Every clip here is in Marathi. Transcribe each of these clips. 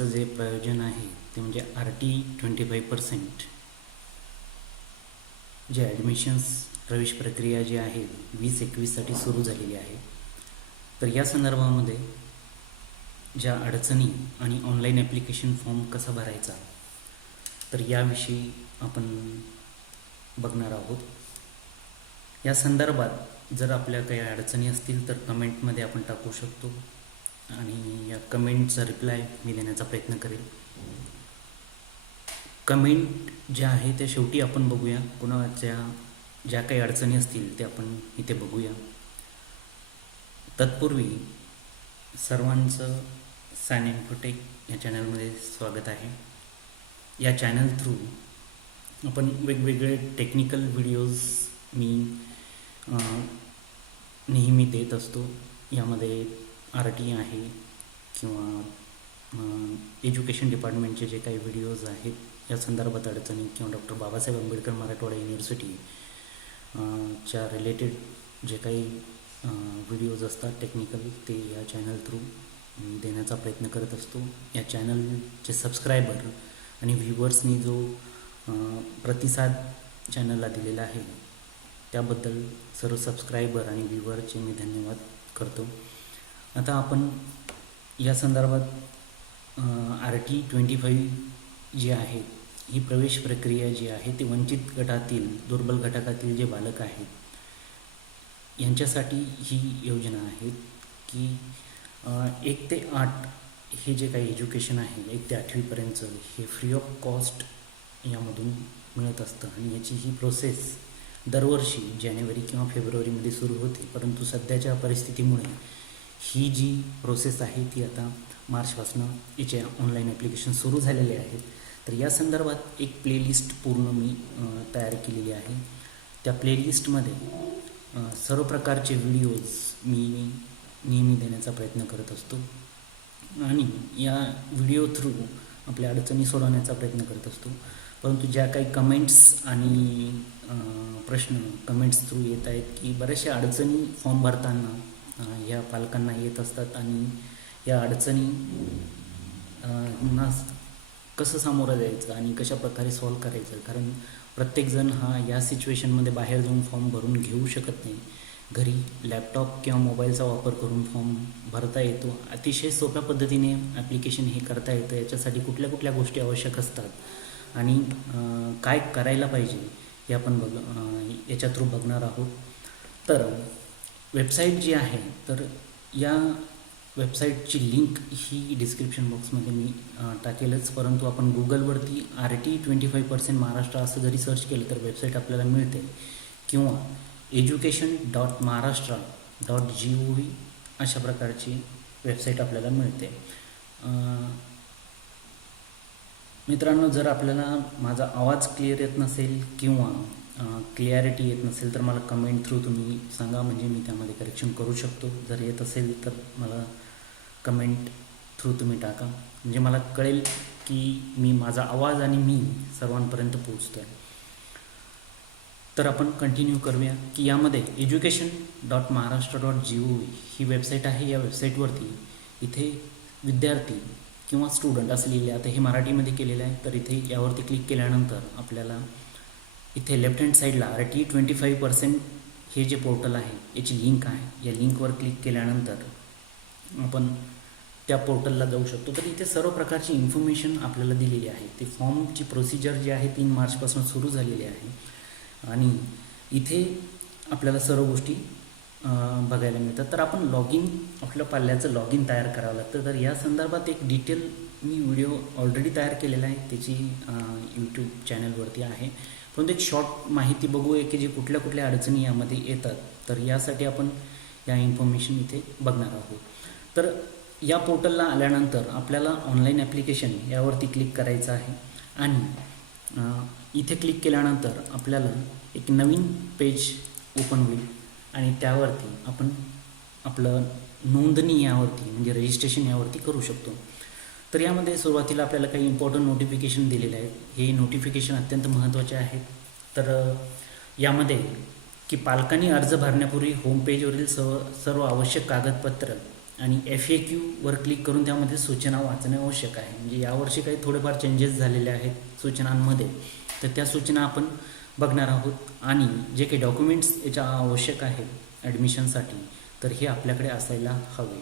करण्याचं जे प्रयोजन आहे ते म्हणजे RT25% जे ॲडमिशन्स प्रवेश प्रक्रिया जी आहे 2021साठी सुरू झालेली आहे. तर या संदर्भामध्ये ज्या अडचणी आणि ऑनलाईन ॲप्लिकेशन फॉर्म कसा भरायचा तर याविषयी आपण बघणार आहोत. या संदर्भात जर आपल्या काही अडचणी असतील तर कमेंटमध्ये आपण टाकू शकतो आणि या कमेंटचा रिप्लाय मी देण्याचा प्रयत्न करेल. कमेंट ज्या आहे त्या शेवटी आपण बघूया. कुणाच्या ज्या काही अडचणी असतील त्या आपण इथे बघूया. तत्पूर्वी सर्वांचं सॅन इन्फोटेक या चॅनलमध्ये स्वागत आहे. या चॅनल थ्रू आपण वेगवेगळे टेक्निकल व्हिडिओज मी नेहमी देत असतो. यामध्ये RT आहे किंवा एज्युकेशन डिपार्टमेंटचे जे काही व्हिडिओज आहेत या संदर्भात अडचणी किंवा डॉक्टर बाबासाहेब आंबेडकर मराठवाडा युनिव्हर्सिटी च्या रिलेटेड जे काही व्हिडिओज असतात टेक्निकल ते या चॅनल थ्रू देण्याचा प्रयत्न करत असतो. या चॅनलचे सबस्क्रायबर आणि व्ह्युअर्सनी जो प्रतिसाद चॅनलला दिलेला आहे त्याबद्दल सर्व सबस्क्रायबर आणि व्ह्युअरचे मी धन्यवाद करतो. आता आपण या संदर्भात RT25 जी आहे ही प्रवेश प्रक्रिया जी आहे ती वंचित गटातील दुर्बल घटकातील जे बालक आहेत यांच्यासाठी ही योजना आहे की 1 ते 8 हे जे काही एज्युकेशन आहे 1 ते 8वीपर्यंतचं हे फ्री ऑफ कॉस्ट यामधून मिळत असतं आणि याची ही प्रोसेस दरवर्षी जानेवारी किंवा फेब्रुवारीमध्ये सुरू होते. परंतु सध्याच्या परिस्थितीमुळे ही जी प्रोसेस आहे ती आता मार्चपासून याचे ऑनलाईन ॲप्लिकेशन सुरू झालेले आहेत. तर या संदर्भात एक प्लेलिस्ट पूर्ण मी तयार केलेली आहे. त्या प्लेलिस्टमध्ये सर्व प्रकारचे व्हिडिओज मी नेहमी देण्याचा प्रयत्न करत असतो आणि या व्हिडिओ थ्रू आपल्या अडचणी सोडवण्याचा प्रयत्न करत असतो. परंतु ज्या काही कमेंट्स आणि प्रश्न कमेंट्स थ्रू येत आहेत की बऱ्याचशा अडचणी फॉर्म भरताना या पालकांना येत असतात आणि या अडचणी ना कसं सामोरं जायचं आणि कशा प्रकारे सॉल्व करायचं. कारण प्रत्येकजण हा या सिच्युएशनमध्ये बाहेर जाऊन फॉर्म भरून घेऊ शकत नाही. घरी लॅपटॉप किंवा मोबाईलचा वापर करून फॉर्म भरता येतो. अतिशय सोप्या पद्धतीने ॲप्लिकेशन हे करता येतं. याच्यासाठी कुठल्या कुठल्या गोष्टी आवश्यक असतात आणि काय करायला पाहिजे हे आपण याच्या थ्रू बघणार आहोत. तर वेबसाईट जी आहे तर या वेबसाईटची लिंक ही डिस्क्रिप्शन बॉक्समध्ये मी टाकेलच. परंतु आपण गुगलवरती RT25% महाराष्ट्र असं जरी सर्च केलं तर वेबसाईट आपल्याला मिळते किंवा education.maharashtra.gov अशा प्रकारची वेबसाईट आपल्याला मिळते. मित्रांनो, जर आपल्याला माझा आवाज क्लिअर येत नसेल किंवा क्लिअरिटी येत नसेल तर मला कमेंट थ्रू तुम्ही सांगा, म्हणजे मी त्यामध्ये करेक्शन करू शकतो. जर येत असेल तर मला कमेंट थ्रू तुम्ही टाका, म्हणजे मला कळेल की माझा आवाज आणि मी सर्वांपर्यंत पोहोचतो आहे. तर आपण कंटिन्यू करूया की यामध्ये education.maharashtra.gov ही वेबसाईट आहे. या वेबसाईटवरती इथे विद्यार्थी किंवा स्टुडंट असं लिहिले. आता हे मराठीमध्ये केलेलं आहे. तर इथे यावरती क्लिक केल्यानंतर आपल्याला इथे लेफ्ट हँड साईडला RT25% हे जे पोर्टल आहे याची लिंक आहे. या लिंकवर क्लिक केल्यानंतर आपण त्या पोर्टलला जाऊ शकतो. तर इथे सर्व प्रकारची इन्फॉर्मेशन आपल्याला दिलेली आहे. ते फॉर्मची प्रोसिजर जी आहे 3 मार्चपासून सुरू झालेली आहे आणि इथे आपल्याला सर्व गोष्टी बघायला मिळतात. तर आपण आपल्या पाल्याचं लॉगिन तयार करावं लागतं. तर या संदर्भात एक डिटेल मी व्हिडिओ ऑलरेडी तयार केलेला आहे, त्याची यूट्यूब चॅनलवरती आहे. परंतु एक शॉर्ट माहिती बघूया की जे कुठल्या कुठल्या अडचणी यामध्ये येतात. तर यासाठी आपण या इन्फॉर्मेशन इथे बघणार आहोत. तर या पोर्टलला आल्यानंतर आपल्याला ऑनलाईन ॲप्लिकेशन यावरती क्लिक करायचं आहे आणि इथे क्लिक केल्यानंतर आपल्याला एक नवीन पेज ओपन होईल आणि त्यावरती आपण आपलं नोंदणी यावरती म्हणजे रजिस्ट्रेशन यावरती करू शकतो. तर यामध्ये सुरुवातीला आपल्याला काही इम्पॉर्टंट नोटिफिकेशन दिलेले आहेत. हे नोटिफिकेशन अत्यंत महत्त्वाचे आहेत. तर यामध्ये की पालकांनी अर्ज भरण्यापूर्वी होम पेजवरील सर्व आवश्यक कागदपत्र आणि FAQवर क्लिक करून त्यामध्ये सूचना वाचणे आवश्यक आहे. म्हणजे यावर्षी काही थोडेफार चेंजेस झालेले आहेत सूचनांमध्ये, तर त्या सूचना आपण बघणार आहोत. आणि जे काही डॉक्युमेंट्स याच्या आवश्यक आहे ॲडमिशनसाठी, तर हे आपल्याकडे असायला हवे.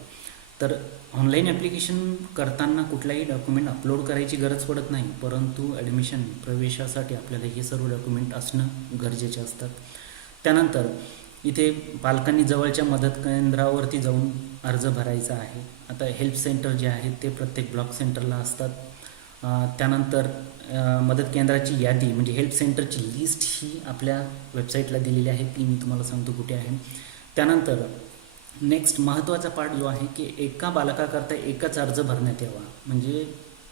तर ऑनलाईन ॲप्लिकेशन करताना कुठलाही डॉक्युमेंट अपलोड करायची गरज पडत नाही, परंतु ॲडमिशन प्रवेशासाठी आपल्याला हे सर्व डॉक्युमेंट असणं गरजेचे असतात. त्यानंतर इथे पालकांनी जवळच्या मदत केंद्रावरती जाऊन अर्ज भरायचा आहे. आता हेल्प सेंटर जे आहेत ते प्रत्येक ब्लॉक सेंटरला असतात. त्यानंतर मदत केंद्राची यादी म्हणजे हेल्प सेंटरची लिस्ट ही आपल्या वेबसाईटला दिलेली आहे, ती मी तुम्हाला सांगतो कुठे आहे. त्यानंतर नेक्स्ट महत्त्वाचा पार्ट जो आहे की एका बालकाकरता एकच अर्ज भरण्यात यावा. म्हणजे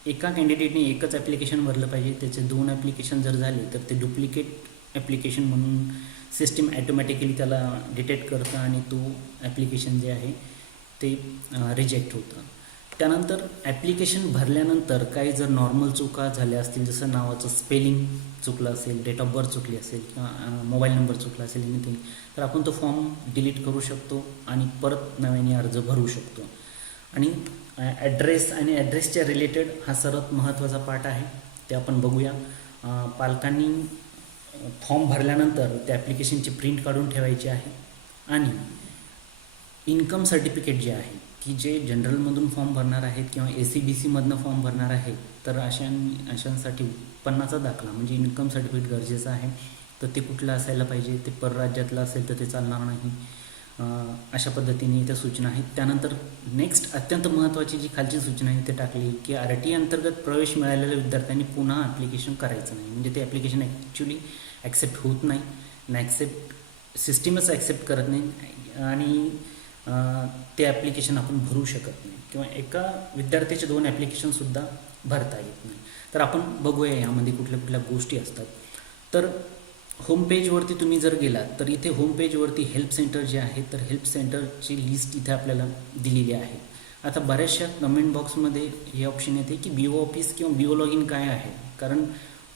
एका कॅन्डिडेटने एकच ॲप्लिकेशन भरलं पाहिजे. त्याचे 2 ॲप्लिकेशन जर झाले तर ते डुप्लिकेट ॲप्लिकेशन म्हणून सिस्टीम ॲटोमॅटिकली त्याला डिटेक्ट करतं आणि तो ॲप्लिकेशन जे आहे ते रिजेक्ट होतं. त्यानंतर ॲप्लिकेशन भरल्यानंतर काही जर नॉर्मल चुका झाल्या असतील, जसं नावाचं स्पेलिंग चुकलं असेल, डेट ऑफ बर्थ चुकली असेल किंवा मोबाईल नंबर चुकला असेल एनिथिंग, तर आपण तो फॉर्म डिलीट करू शकतो आणि परत नव्याने अर्ज भरू शकतो. आणि ॲड्रेस आणि ॲड्रेसच्या रिलेटेड हा सर्वात महत्त्वाचा पार्ट आहे, ते आपण बघूया. पालकांनी फॉर्म भरल्यानंतर त्या ॲप्लिकेशनची प्रिंट काढून ठेवायची आहे. आणि इन्कम सर्टिफिकेट जे आहे की जे जनरलमधून फॉर्म भरणार आहेत किंवा ACBCमधनं फॉर्म भरणार आहेत, तर अशांसाठी उत्पन्नाचा दाखला म्हणजे इन्कम सर्टिफिकेट गरजेचं आहे. तर ते कुठलं असायला पाहिजे, ते परराज्यातलं असेल तर ते चालणार नाही. अशा पद्धतीने इथे सूचना आहेत. त्यानंतर नेक्स्ट अत्यंत महत्त्वाची जी खालची सूचना आहे ते टाकली की RTI अंतर्गत प्रवेश मिळालेल्या विद्यार्थ्यांनी पुन्हा ॲप्लिकेशन करायचं नाही. म्हणजे ते ॲप्लिकेशन ॲक्च्युली ॲक्सेप्ट होत नाही, सिस्टीमच ॲक्सेप्ट करत नाही आणि ते ॲप्लिकेशन आपण भरू शकत नाही किंवा एका विद्यार्थ्याचे 2 ॲप्लिकेशनसुद्धा भरता येत नाही. तर आपण बघूया यामध्ये कुठल्या कुठल्या गोष्टी असतात. तर होमपेजवरती तुम्ही जर गेलात तर इथे होमपेजवरती हेल्प सेंटर जे आहे, तर हेल्प सेंटरची लिस्ट इथे आपल्याला दिलेली आहे. आता बऱ्याचशा कमेंट बॉक्समध्ये हे ऑप्शन येते की BO ऑफिस किंवा BO लॉगिन काय आहे, कारण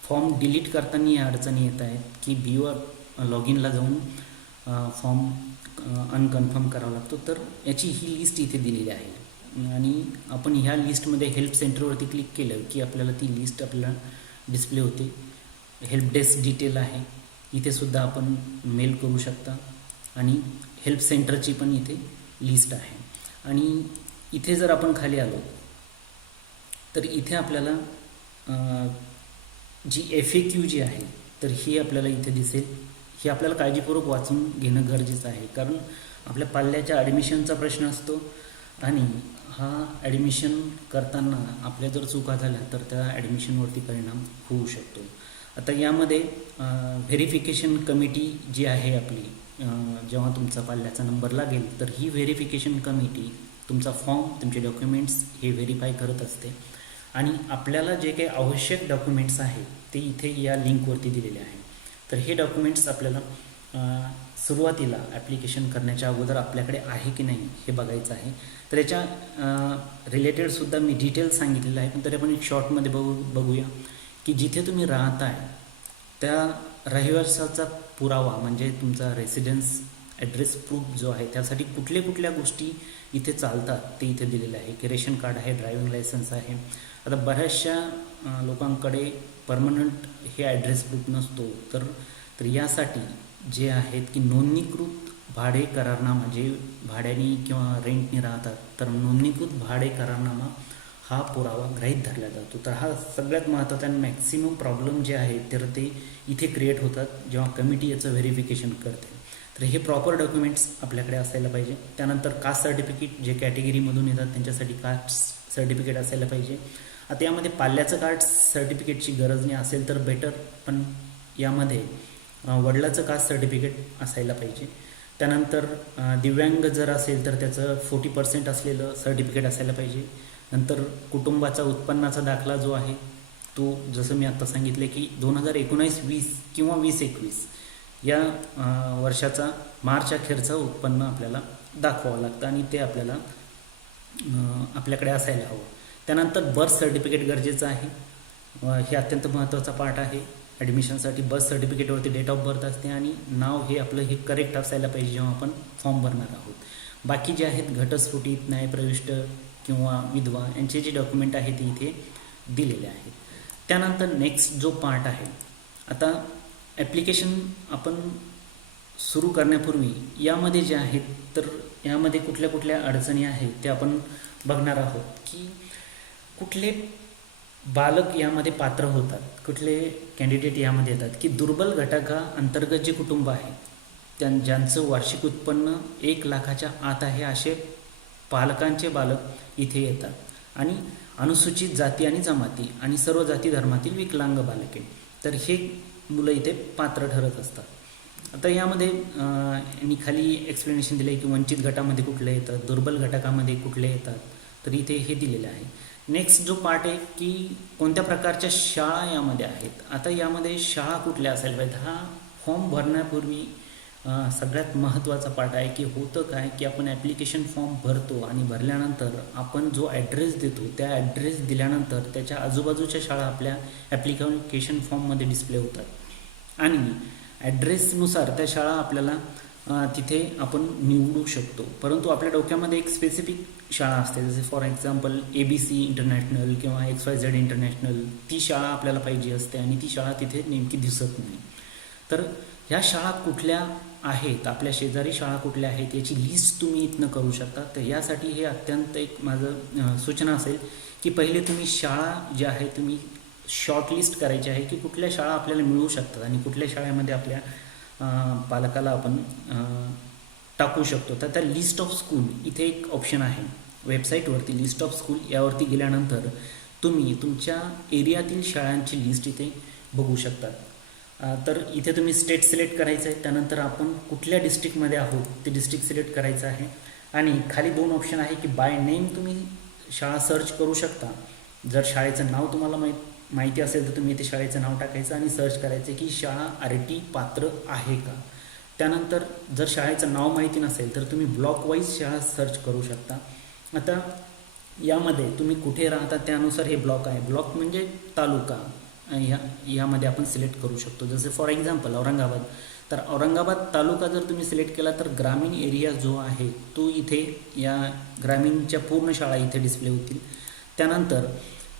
फॉर्म डिलीट करताना या अडचणी येत आहेत की BO लॉगिनला जाऊन फॉर्म अनकन्फर्म करावा लागतो. तर याची ही लिस्ट इथे दिलेली आहे आणि आपण ह्या लिस्टमध्ये हेल्प सेंटरवरती क्लिक केलं की आपल्याला ती लिस्ट आपल्याला डिस्प्ले होते. हेल्प डेस्क डिटेल आहे, इथे सुद्धा आपण मेल करू शकता आणि हेल्प सेंटरची पण इथे लिस्ट आहे. आणि इथे जर आपण खाली आलो तर इथे आपल्याला जी FAQ जी आहे तर ही आपल्याला इथे दिसेल. हे आपल्याला काळजीपूर्वक वाचून घेणं गरजेचं आहे, कारण आपल्या पाल्याच्या ॲडमिशनचा प्रश्न असतो आणि हा ॲडमिशन करताना आपल्या जर चुका झाल्या तर त्या ॲडमिशनवरती परिणाम होऊ शकतो. आता यामध्ये व्हेरिफिकेशन कमिटी जी आहे आपली, जेव्हा तुमचा पाल्याचा नंबर लागेल तर ही व्हेरिफिकेशन कमिटी तुमचा फॉर्म, तुमचे डॉक्युमेंट्स हे व्हेरीफाय करत असते आणि आपल्याला जे काही आवश्यक डॉक्युमेंट्स आहेत ते इथे या लिंकवरती दिलेले आहे. तर हे डॉक्युमेंट्स आपल्याला सुरुवातीला ॲप्लिकेशन करण्याच्या अगोदर आपल्याकडे आहे की नाही हे बघायचं आहे. तर याच्या रिलेटेडसुद्धा मी डिटेल्स सांगितलेलं आहे, पण तरी आपण एक शॉर्टमध्ये बघूया की जिथे तुम्ही राहताय त्या रहिवासाचा पुरावा म्हणजे तुमचा रेसिडेन्स ॲड्रेस प्रूफ जो आहे त्यासाठी कुठल्या गोष्टी इथे चालतात ते इथे दिलेलं आहे की रेशन कार्ड आहे, ड्रायव्हिंग लायसन्स आहे. आता बऱ्याचशा लोकांकडे परमनंट हे ॲड्रेस प्रूफ नसतो, तर यासाठी जे आहेत की नोंदणीकृत भाडे करारनामा, जे भाड्याने किंवा रेंटने राहतात, तर नोंदणीकृत भाडे करारनामा हा पुरावा गृहीत धरला जातो. तर हा सगळ्यात महत्त्वाचा आणि मॅक्सिमम प्रॉब्लेम जे आहे तर ते इथे क्रिएट होतात जेव्हा कमिटी याचं व्हेरिफिकेशन करते. तर हे प्रॉपर डॉक्युमेंट्स आपल्याकडे असायला पाहिजे. त्यानंतर कास्ट सर्टिफिकेट, जे कॅटेगरीमधून येतात त्यांच्यासाठी कास्ट सर्टिफिकेट असायला पाहिजे. आता यामध्ये पाल्याचं कास्ट सर्टिफिकेटची गरज नाही असेल तर बेटर, पण यामध्ये वडिलाचं कास्ट सर्टिफिकेट असायला पाहिजे. त्यानंतर दिव्यांग जर असेल तर त्याचं 40% असलेलं सर्टिफिकेट असायला पाहिजे. नंतर कुटुंबाचा उत्पन्नाचा दाखला जो आहे तो, जसं मी आत्ता सांगितले की 2019-20 किंवा 2021 या वर्षाचा मार्च अखेरचं उत्पन्न आपल्याला दाखवावं लागतं आणि ते आपल्याकडे असायला हवं. त्यानंतर बर्थ सर्टिफिकेट गरजेचं आहे. हे अत्यंत महत्त्वाचा पार्ट आहे ॲडमिशनसाठी. बर्थ सर्टिफिकेटवरती डेट ऑफ बर्थ असते आणि नाव हे आपलं हे करेक्ट असायला पाहिजे जेव्हा आपण फॉर्म भरणार आहोत. बाकी जे आहेत घटस्फोटित, न्यायप्रविष्ट किंवा विधवा यांचे जे डॉक्युमेंट आहेत ते इथे दिलेले आहेत. त्यानंतर नेक्स्ट जो पार्ट आहे, आता ॲप्लिकेशन आपण सुरू करण्यापूर्वी यामध्ये जे आहेत तर यामध्ये कुठल्या कुठल्या अडचणी आहेत ते आपण बघणार आहोत, की कुठले बालक यामध्ये पात्र होतात, कुठले कॅन्डिडेट यामध्ये येतात, की दुर्बल घटका अंतर्गत जे कुटुंब आहे ज्यांचं वार्षिक उत्पन्न 1 लाखाच्या आत आहे असे पालकांचे बालक इथे येतात आणि अनुसूचित जाती आणि जमाती आणि सर्व जाती धर्मातील विकलांग बालके, तर हे मुलं इथे पात्र ठरत असतात. आता यामध्ये मी खाली एक्सप्लेनेशन दिलं आहे की वंचित गटामध्ये कुठले येतात, दुर्बल घटकामध्ये कुठले येतात, तर इथे हे दिलेलं आहे. नेक्स्ट जो पार्ट आहे की कोणत्या प्रकारच्या शाळा यामध्ये आहेत. आता यामध्ये शाळा कुठल्या असायला पाहिजेत, हा फॉर्म भरण्यापूर्वी सगळ्यात महत्त्वाचा पार्ट आहे. की होतं काय की आपण ॲप्लिकेशन फॉर्म भरतो आणि भरल्यानंतर आपण जो ॲड्रेस देतो त्या ॲड्रेस दिल्यानंतर त्याच्या आजूबाजूच्या शाळा आपल्या ॲप्लिकेशन फॉर्ममध्ये डिस्प्ले होतात आणि ॲड्रेसनुसार त्या शाळा आपल्याला तिथे आपण निवडू शकतो. परंतु आपल्या डोक्यामध्ये एक स्पेसिफिक शाळा असते, जसे फॉर एक्झाम्पल ABC इंटरनॅशनल किंवा XYZ इंटरनॅशनल, ती शाळा आपल्याला पाहिजे असते आणि ती शाळा तिथे नेमकी दिसत नाही. तर ह्या शाळा कुठल्या आहेत, आपल्या शेजारी शाळा कुठल्या आहेत याची लिस्ट तुम्ही इथनं करू शकता. तर यासाठी हे अत्यंत एक माझं सूचना असेल की पहिले तुम्ही शाळा ज्या आहे तुम्ही शॉर्टलिस्ट करायची आहे की कुठल्या शाळा आपल्याला मिळू शकतात आणि कुठल्या शाळेमध्ये आपल्या पालकाला आपण टाकू शकतो. तर त्या लिस्ट ऑफ स्कूल इथे एक ऑप्शन आहे वेबसाईटवरती, लिस्ट ऑफ स्कूल यावरती गेल्यानंतर तुम्ही तुमच्या एरियातील शाळांची लिस्ट इथे बघू शकतात. तर इथे तुम्ही स्टेट सिलेक्ट करायचं आहे, त्यानंतर आपण कुठल्या डिस्ट्रिक्टमध्ये आहोत ते डिस्ट्रिक्ट सिलेक्ट करायचं आहे आणि खाली 2 ऑप्शन आहे की बाय नेम तुम्ही शाळा सर्च करू शकता. जर शाळेचं नाव तुम्हाला माहिती असेल तर तुम्ही इथे शाळेचं नाव टाकायचं आणि सर्च करायचं की शाळा RT पात्र आहे का. त्यानंतर जर शाळेचं नाव माहिती नसेल तर तुम्ही ब्लॉक वाईज शाळा सर्च करू शकता. आता यामध्ये तुम्ही कुठे राहता त्यानुसार हे ब्लॉक आहे. ब्लॉक म्हणजे तालुका यामध्ये आपण सिलेक्ट करू शकतो. जसे फॉर एक्झाम्पल औरंगाबाद, तर औरंगाबाद तालुका जर तुम्ही सिलेक्ट केला तर ग्रामीण एरिया जो आहे तो इथे या ग्रामीणच्या पूर्ण शाळा इथे डिस्प्ले होतील. त्यानंतर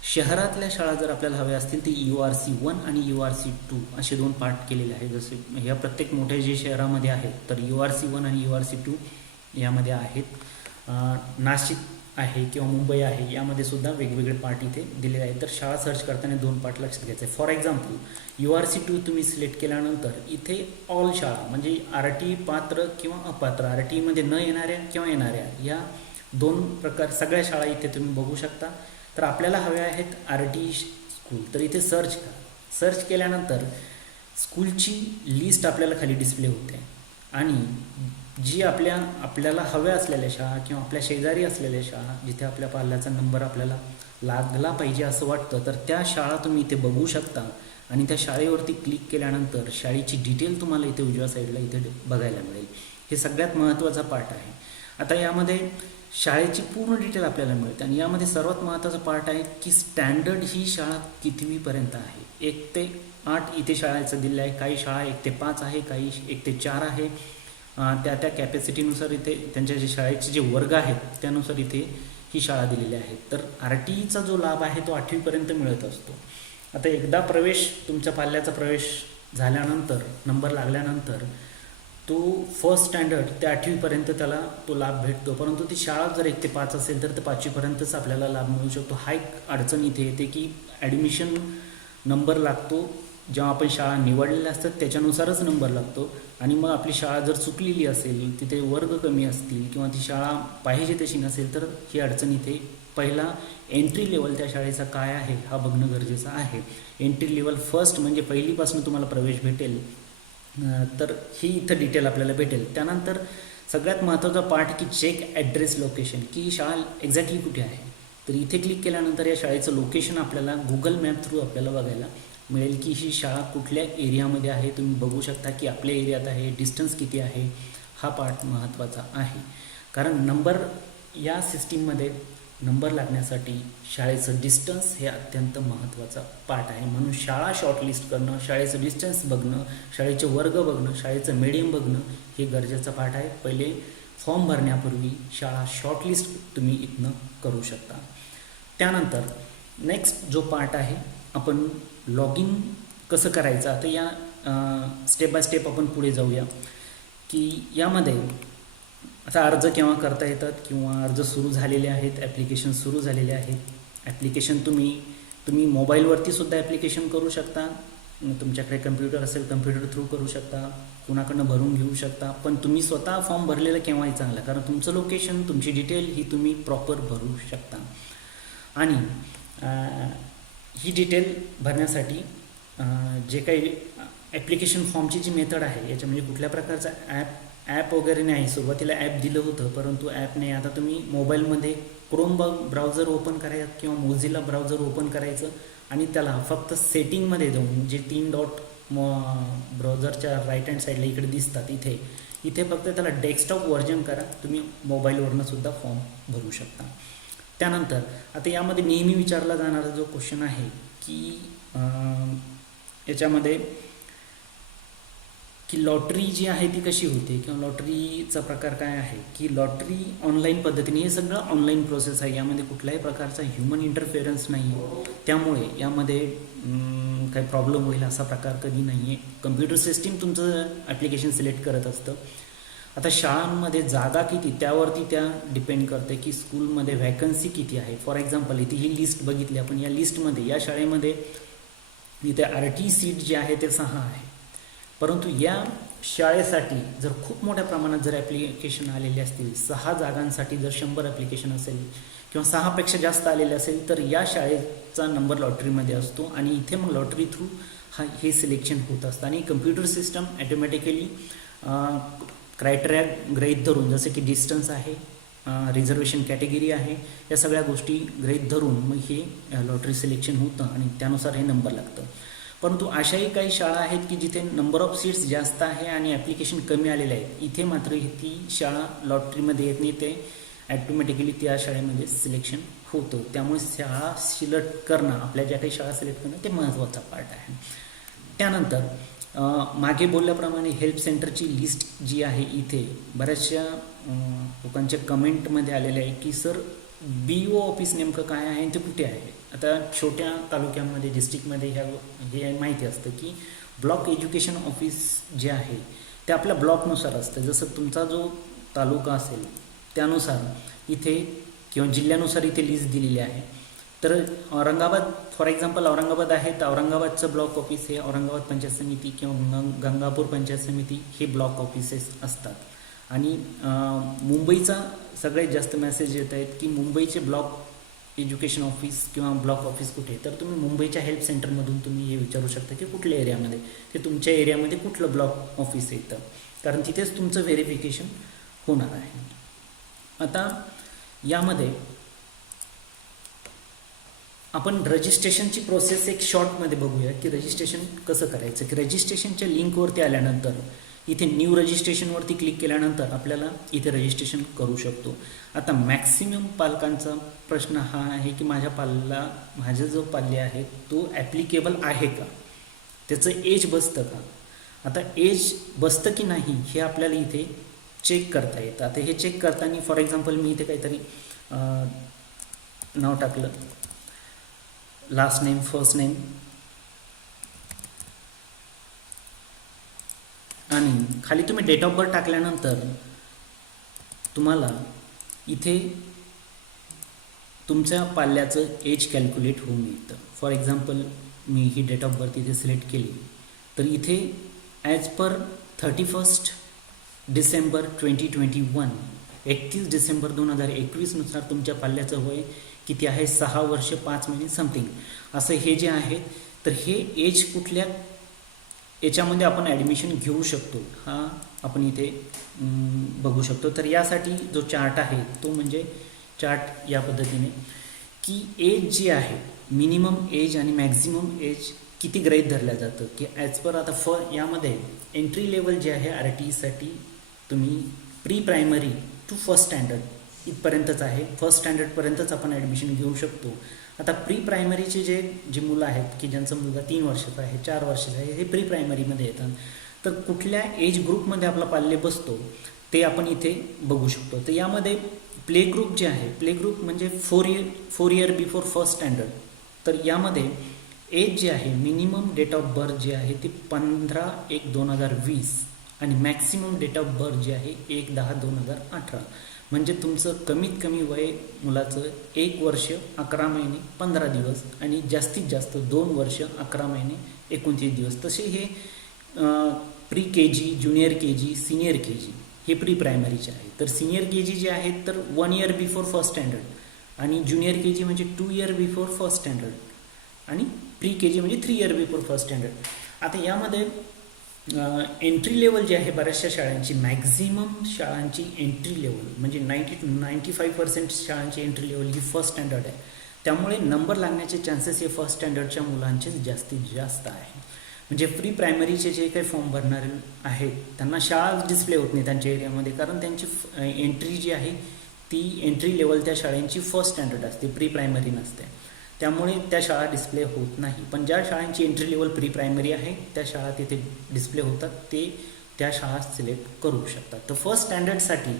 शहरातल्या शाळा जर आपल्याला हव्या असतील तर URC1 आणि URC2 असे 2 पार्ट केलेले आहेत. जसे ह्या प्रत्येक मोठ्या जे शहरामध्ये आहेत तर URC1 आणि URC2 यामध्ये आहेत. नाशिक आहे किंवा मुंबई आहे यामध्ये सुद्धा वेगवेगळे पार्ट इथे दिलेले आहेत. तर शाळा सर्च करताना 2 पार्ट लक्षात घ्यायचे. फॉर एक्झाम्पल URC2 तुम्ही सिलेक्ट केल्यानंतर इथे ऑल शाळा म्हणजे RT पात्र किंवा अपात्र, RTमध्ये न येणाऱ्या किंवा येणाऱ्या या 2 प्रकार सगळ्या शाळा इथे तुम्ही बघू शकता. तर आपल्याला हव्या आहेत RT स्कूल, तर इथे सर्च केल्यानंतर स्कूलची लिस्ट आपल्याला खाली डिस्प्ले होते आणि जी आपल्याला हव्या असलेल्या शाळा किंवा आपल्या शेजारी असलेल्या शाळा जिथे आपल्या पाल्याचा नंबर आपल्याला लागला पाहिजे असं वाटतं तर त्या शाळा तुम्ही इथे बघू शकता आणि त्या शाळेवरती क्लिक केल्यानंतर शाळेची डिटेल तुम्हाला इथे उजव्या साईडला इथे बघायला मिळेल. हे सगळ्यात महत्त्वाचा पार्ट आहे. आता यामध्ये शाळेची पूर्ण डिटेल आपल्याला मिळते आणि यामध्ये सर्वात महत्त्वाचा पार्ट आहे की स्टँडर्ड ही शाळा कितवीपर्यंत आहे. 1 ते 8 इथे शाळेचं दिलं आहे. काही शाळा 1 ते 5 आहे, काही 1 ते 4 आहे. त्या कॅपॅसिटीनुसार इथे त्यांच्या जे शाळेचे जे वर्ग आहेत त्यानुसार इथे ही शाळा दिलेली आहे. तर RTचा जो लाभ आहे तो 8वीपर्यंत मिळत असतो. आता एकदा तुमच्या पाल्याचा प्रवेश झाल्यानंतर नंबर लागल्यानंतर तो फर्स्ट स्टँडर्ड ते 8वीपर्यंत त्याला तो लाभ भेटतो. परंतु ती शाळा जर 1 ते 5 असेल तर 5वीपर्यंतच आपल्याला लाभ मिळू शकतो. हा एक अडचण इथे येते की ॲडमिशन नंबर लागतो जेव्हा आपण शाळा निवडलेल्या असतात त्याच्यानुसारच नंबर लागतो आणि मग आपली शाळा जर चुकलेली असेल, तिथे वर्ग कमी असतील किंवा ती शाळा पाहिजे तशी नसेल तर ही अडचण इथे पहिला एंट्री लेवल त्या शाळेचा काय आहे हा बघणं गरजेचं आहे. एंट्री लेवल फर्स्ट म्हणजे पहिलीपासून तुम्हाला प्रवेश भेटेल तर ही इथं डिटेल आपल्याला भेटेल. त्यानंतर सगळ्यात महत्त्वाचा पार्ट की चेक ॲड्रेस लोकेशन, की ही शाळा एक्झॅक्टली कुठे आहे. तर इथे क्लिक केल्यानंतर या शाळेचं लोकेशन आपल्याला गुगल मॅप थ्रू आपल्याला बघायला मिळेल की ही शाळा कुठल्या एरियामध्ये आहे. तुम्ही बघू शकता की आपल्या एरियात आहे, डिस्टन्स किती आहे. हा पार्ट महत्त्वाचा आहे कारण नंबर या सिस्टीममध्ये नंबर लागण्यासाठी शाळेचं डिस्टन्स हे अत्यंत महत्त्वाचा पार्ट आहे. म्हणून शाळा शॉर्टलिस्ट करणं, शाळेचं डिस्टन्स बघणं, शाळेचे वर्ग बघणं, शाळेचं मीडियम बघणं हे गरजेचं पार्ट आहे. पहिले फॉर्म भरण्यापूर्वी शाळा शॉर्टलिस्ट तुम्ही इथनं करू शकता. त्यानंतर नेक्स्ट जो पार्ट आहे, आपण लॉग इन कसं करायचं. आता या स्टेप बाय स्टेप आपण पुढे जाऊया की यामध्ये आता अर्ज केव्हा करता येतात किंवा अर्ज सुरू झालेले आहेत, ॲप्लिकेशन सुरू झालेले आहेत. ॲप्लिकेशन तुम्ही मोबाईलवरती सुद्धा ॲप्लिकेशन करू शकता. तुमच्याकडे कम्प्युटर असेल कम्प्युटर थ्रू करू शकता, कुणाकडनं भरून घेऊ शकता. पण तुम्ही स्वतः फॉर्म भरलेलं केव्हाही चांगलं, कारण तुमचं लोकेशन तुमची डिटेल ही तुम्ही प्रॉपर भरू शकता. आणि ही डिटेल भरण्यासाठी जे काही ॲप्लिकेशन फॉर्मची जी मेथड आहे याच्या म्हणजे कुठल्या प्रकारचा ॲप वगैरे नाही. सुरुवातीला ॲप दिलं होतं परंतु ॲप नाही. आता तुम्ही मोबाईलमध्ये क्रोम ब्राउझर ओपन करायचं किंवा मोझिला ब्राउझर ओपन करायचं आणि त्याला फक्त सेटिंगमध्ये जाऊन जे 3 डॉट ब्राउझरच्या राईट हँड साईडला इकडे दिसतात इथे फक्त त्याला डेस्कटॉप व्हर्जन करा. तुम्ही मोबाईलवरनं सुद्धा फॉर्म भरू शकता. त्यानंतर आता यामध्ये नेहमी विचारला जाणारा जो क्वेश्चन आहे की याच्यामध्ये की लॉटरी जी आहे ती कशी होते किंवा लॉटरीचा प्रकार काय आहे. की लॉटरी ऑनलाईन पद्धतीने, हे सगळं ऑनलाईन प्रोसेस आहे. यामध्ये कुठल्याही प्रकारचा ह्युमन इंटरफेरन्स नाही आहे. त्यामुळे यामध्ये काही प्रॉब्लेम होईल असा प्रकार कधी नाही आहे. कम्प्युटर सिस्टीम तुमचं ॲप्लिकेशन सिलेक्ट करत असतं. आता शाळांमध्ये जागा किती त्यावरती त्या डिपेंड करते की स्कूलमध्ये व्हॅकन्सी किती आहे. फॉर एक्झाम्पल इथे ही लिस्ट बघितली आपण. या लिस्टमध्ये या शाळेमध्ये इथे RT सीट जे आहे ते 6 आहे. परंतु या शाळेसाठी जर खूप मोठ्या प्रमाणात जर ॲप्लिकेशन आलेले असतील, 6 जागांसाठी जर 100 ॲप्लिकेशन असेल किंवा 6पेक्षा जास्त आलेले असेल तर या शाळेचा नंबर लॉटरीमध्ये असतो आणि इथे मग लॉटरी थ्रू हे सिलेक्शन होत असतं. आणि कम्प्युटर सिस्टम ॲटोमॅटिकली क्रायटेरिया गृहीत धरून, जसं की डिस्टन्स आहे, रिझर्वेशन कॅटेगरी आहे, या सगळ्या गोष्टी गृहीत धरून मग हे लॉटरी सिलेक्शन होतं आणि त्यानुसार हे नंबर लागतं. परंतु अशाही काही शाळा आहेत की जिथे नंबर ऑफ सीट्स जास्त आहे आणि ॲप्लिकेशन कमी आलेले आहेत. इथे मात्र ती शाळा लॉटरीमध्ये येत नाही, ते ॲटोमॅटिकली त्या शाळेमध्ये सिलेक्शन होतं. त्यामुळे शाळा सिलेक्ट करणं, आपल्या ज्या काही शाळा सिलेक्ट करणं ते महत्त्वाचा पार्ट आहे. त्यानंतर मागे बोलल्याप्रमाणे हेल्प सेंटरची लिस्ट जी आहे इथे बऱ्याचशा लोकांच्या कमेंटमध्ये आलेले आहे की सर BO ऑफिस नेमकं काय आहे ते कुठे आहे. आता छोट्या तालुक्यामध्ये डिस्ट्रिक्टमध्ये हे माहिती असतं की ब्लॉक एज्युकेशन ऑफिस जे आहे ते आपल्या ब्लॉकनुसार असतं. जसं तुमचा जो तालुका असेल त्यानुसार इथे किंवा जिल्ह्यानुसार इथे लिस्ट दिलेली आहे. तर औरंगाबाद फॉर एक्झाम्पल औरंगाबाद आहे तर औरंगाबादचं ब्लॉक ऑफिस हे औरंगाबाद पंचायत समिती किंवा गंगापूर पंचायत समिती हे ब्लॉक ऑफिसेस असतात. आणि मुंबईचा सगळ्यात जास्त मेसेज येत आहेत की मुंबईचे ब्लॉक एज्युकेशन ऑफिस किंवा ब्लॉक ऑफिस कुठे. तर तुम्ही मुंबईच्या हेल्प सेंटरमधून तुम्ही हे विचारू शकता की कुठल्या एरियामध्ये, ते तुमच्या एरियामध्ये कुठलं ब्लॉक ऑफिस येतं, कारण तिथेच तुमचं व्हेरिफिकेशन होणार आहे. आता यामध्ये आपण रजिस्ट्रेशनची प्रोसेस एक शॉर्टमध्ये बघूया की रजिस्ट्रेशन कसं करायचं. की रजिस्ट्रेशनच्या लिंकवरती आल्यानंतर इथे न्यू रजिस्ट्रेशनवरती क्लिक केल्यानंतर आपल्याला इथे रजिस्ट्रेशन करू शकतो. आता मॅक्सिमम पालकांचा प्रश्न हा आहे की माझा जो पाल्य आहे तो ॲप्लिकेबल आहे का, त्याचं एज बसतं का. आता एज बसतं की नाही हे आपल्याला इथे चेक करता येतं. आता हे चेक करताना फॉर एक्झाम्पल मी इथे काहीतरी नाव टाकलं, लास्ट नेम फर्स्ट नेम, आणि खाली तुम्ही डेट ऑफ बर्थ टाकल्यानंतर तुम्हाला इथे तुमच्या पाल्याचं एज कॅल्क्युलेट होऊन येतं. फॉर एक्झाम्पल मी ही डेट ऑफ बर्थ इथे सिलेक्ट केली तर इथे ॲज पर 31 डिसेंबर 2021 31 डिसेंबर 2021 नुसार तुमच्या पाल्याचं वय किती आहे, 6 वर्ष 5 महिने समथिंग असं हे जे आहे. तर हे एज कुठल्या याच्यामध्ये आपण ॲडमिशन घेऊ शकतो हा आपण इथे बघू शकतो. तर यासाठी जो चार्ट आहे तो म्हणजे चार्ट या पद्धतीने की एज जी आहे, मिनिमम एज आणि मॅक्झिमम एज किती गृहीत धरलं जातं की ॲज पर आता यामध्ये एंट्री लेवल जे आहे RTसाठी तुम्ही pre primary to first standard इथपर्यंतच आहे. फर्स्ट स्टँडर्डपर्यंतच आपण ॲडमिशन घेऊ शकतो. आता प्री प्रायमरीचे जे मुलं आहेत की ज्यांचा मुलगा 3 वर्षाचा आहे 4 वर्षाचा आहे हे प्री प्रायमरीमध्ये येतात. तर कुठल्या एज ग्रुपमध्ये आपला पाल्य बसतो ते आपण इथे बघू शकतो. तर यामध्ये प्ले ग्रुप जे आहे, प्ले ग्रुप म्हणजे 4 इयर बिफोर फर्स्ट स्टँडर्ड. तर यामध्ये एज जे आहे, मिनिमम डेट ऑफ बर्थ जे आहे ते 15/1/2020 आणि मॅक्सिमम डेट ऑफ बर्थ जे आहे 1/10/2018. म्हणजे तुमचं कमीत कमी वय मुलाचं 1 वर्ष 11 महिने 15 दिवस आणि जास्तीत जास्त 2 वर्ष 11 महिने 29 दिवस. तसे हे प्री के जी, ज्युनियर के जी, सिनियर के जी हे प्री प्रायमरीचे आहे. तर सिनियर के जी जे आहेत तर 1 इयर बिफोर फर्स्ट स्टँडर्ड आणि ज्युनियर के जी म्हणजे 2 इयर बिफोर फर्स्ट स्टँडर्ड आणि प्री के जी म्हणजे 3 इयर बिफोर फर्स्ट स्टँडर्ड. आता यामध्ये एंट्री लेवल जे आहे बऱ्याचशा शाळांची, मॅक्झिमम शाळांची एंट्री लेवल म्हणजे 90 to 95% शाळांची एंट्री लेवल ही फर्स्ट स्टँडर्ड आहे. त्यामुळे नंबर लागण्याचे चान्सेस हे फर्स्ट स्टँडर्डच्या मुलांचेच जास्तीत जास्त आहे. म्हणजे प्री प्रायमरीचे जे काही फॉर्म भरणारे आहेत त्यांना शाळा डिस्प्ले होत नाही त्यांच्या एरियामध्ये, कारण त्यांची एंट्री जी आहे ती एंट्री लेवल त्या शाळांची फर्स्ट स्टँडर्ड असते, प्री प्रायमरी नसते. त्यामुळे त्या शाळा डिस्प्ले होत नाही. पण ज्या शाळांची एंट्री लेवल प्री प्रायमरी आहे त्या शाळा तिथे डिस्प्ले होतात, ते त्या शाळा सिलेक्ट करू शकतात. तर फर्स्ट स्टँडर्डसाठी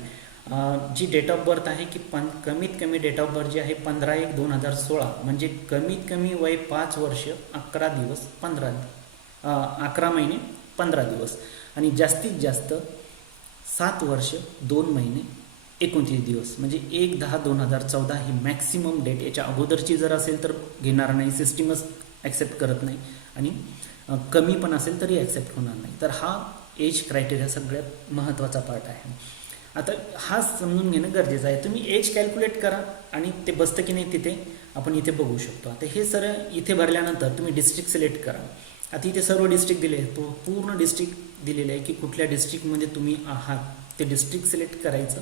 जी डेट ऑफ बर्थ आहे की कमीत कमी डेट ऑफ बर्थ जी आहे 15/1/2016 म्हणजे कमीत कमी वय 5 वर्ष 11 महिने 15 दिवस आणि जास्तीत जास्त 7 वर्ष 2 महिने 29 दिवस म्हणजे 1/10/2014 ही मॅक्सिमम डेट. याच्या अगोदरची जर असेल तर घेणार नाही, सिस्टीमच ॲक्सेप्ट करत नाही आणि कमी पण असेल तरी ॲक्सेप्ट होणार नाही. तर हा एज क्रायटेरिया सगळ्यात महत्त्वाचा पार्ट आहे. आता हा समजून घेणं गरजेचं आहे. तुम्ही एज कॅल्क्युलेट करा आणि ते बसतं की नाही तिथे आपण इथे बघू शकतो. आता हे सर इथे भरल्यानंतर तुम्ही डिस्ट्रिक्ट सिलेक्ट करा. आता इथे सर्व डिस्ट्रिक्ट दिले आहेत, पूर्ण डिस्ट्रिक्ट दिलेले आहे की कुठल्या डिस्ट्रिक्टमध्ये तुम्ही आहात ते डिस्ट्रिक्ट सिलेक्ट करायचं.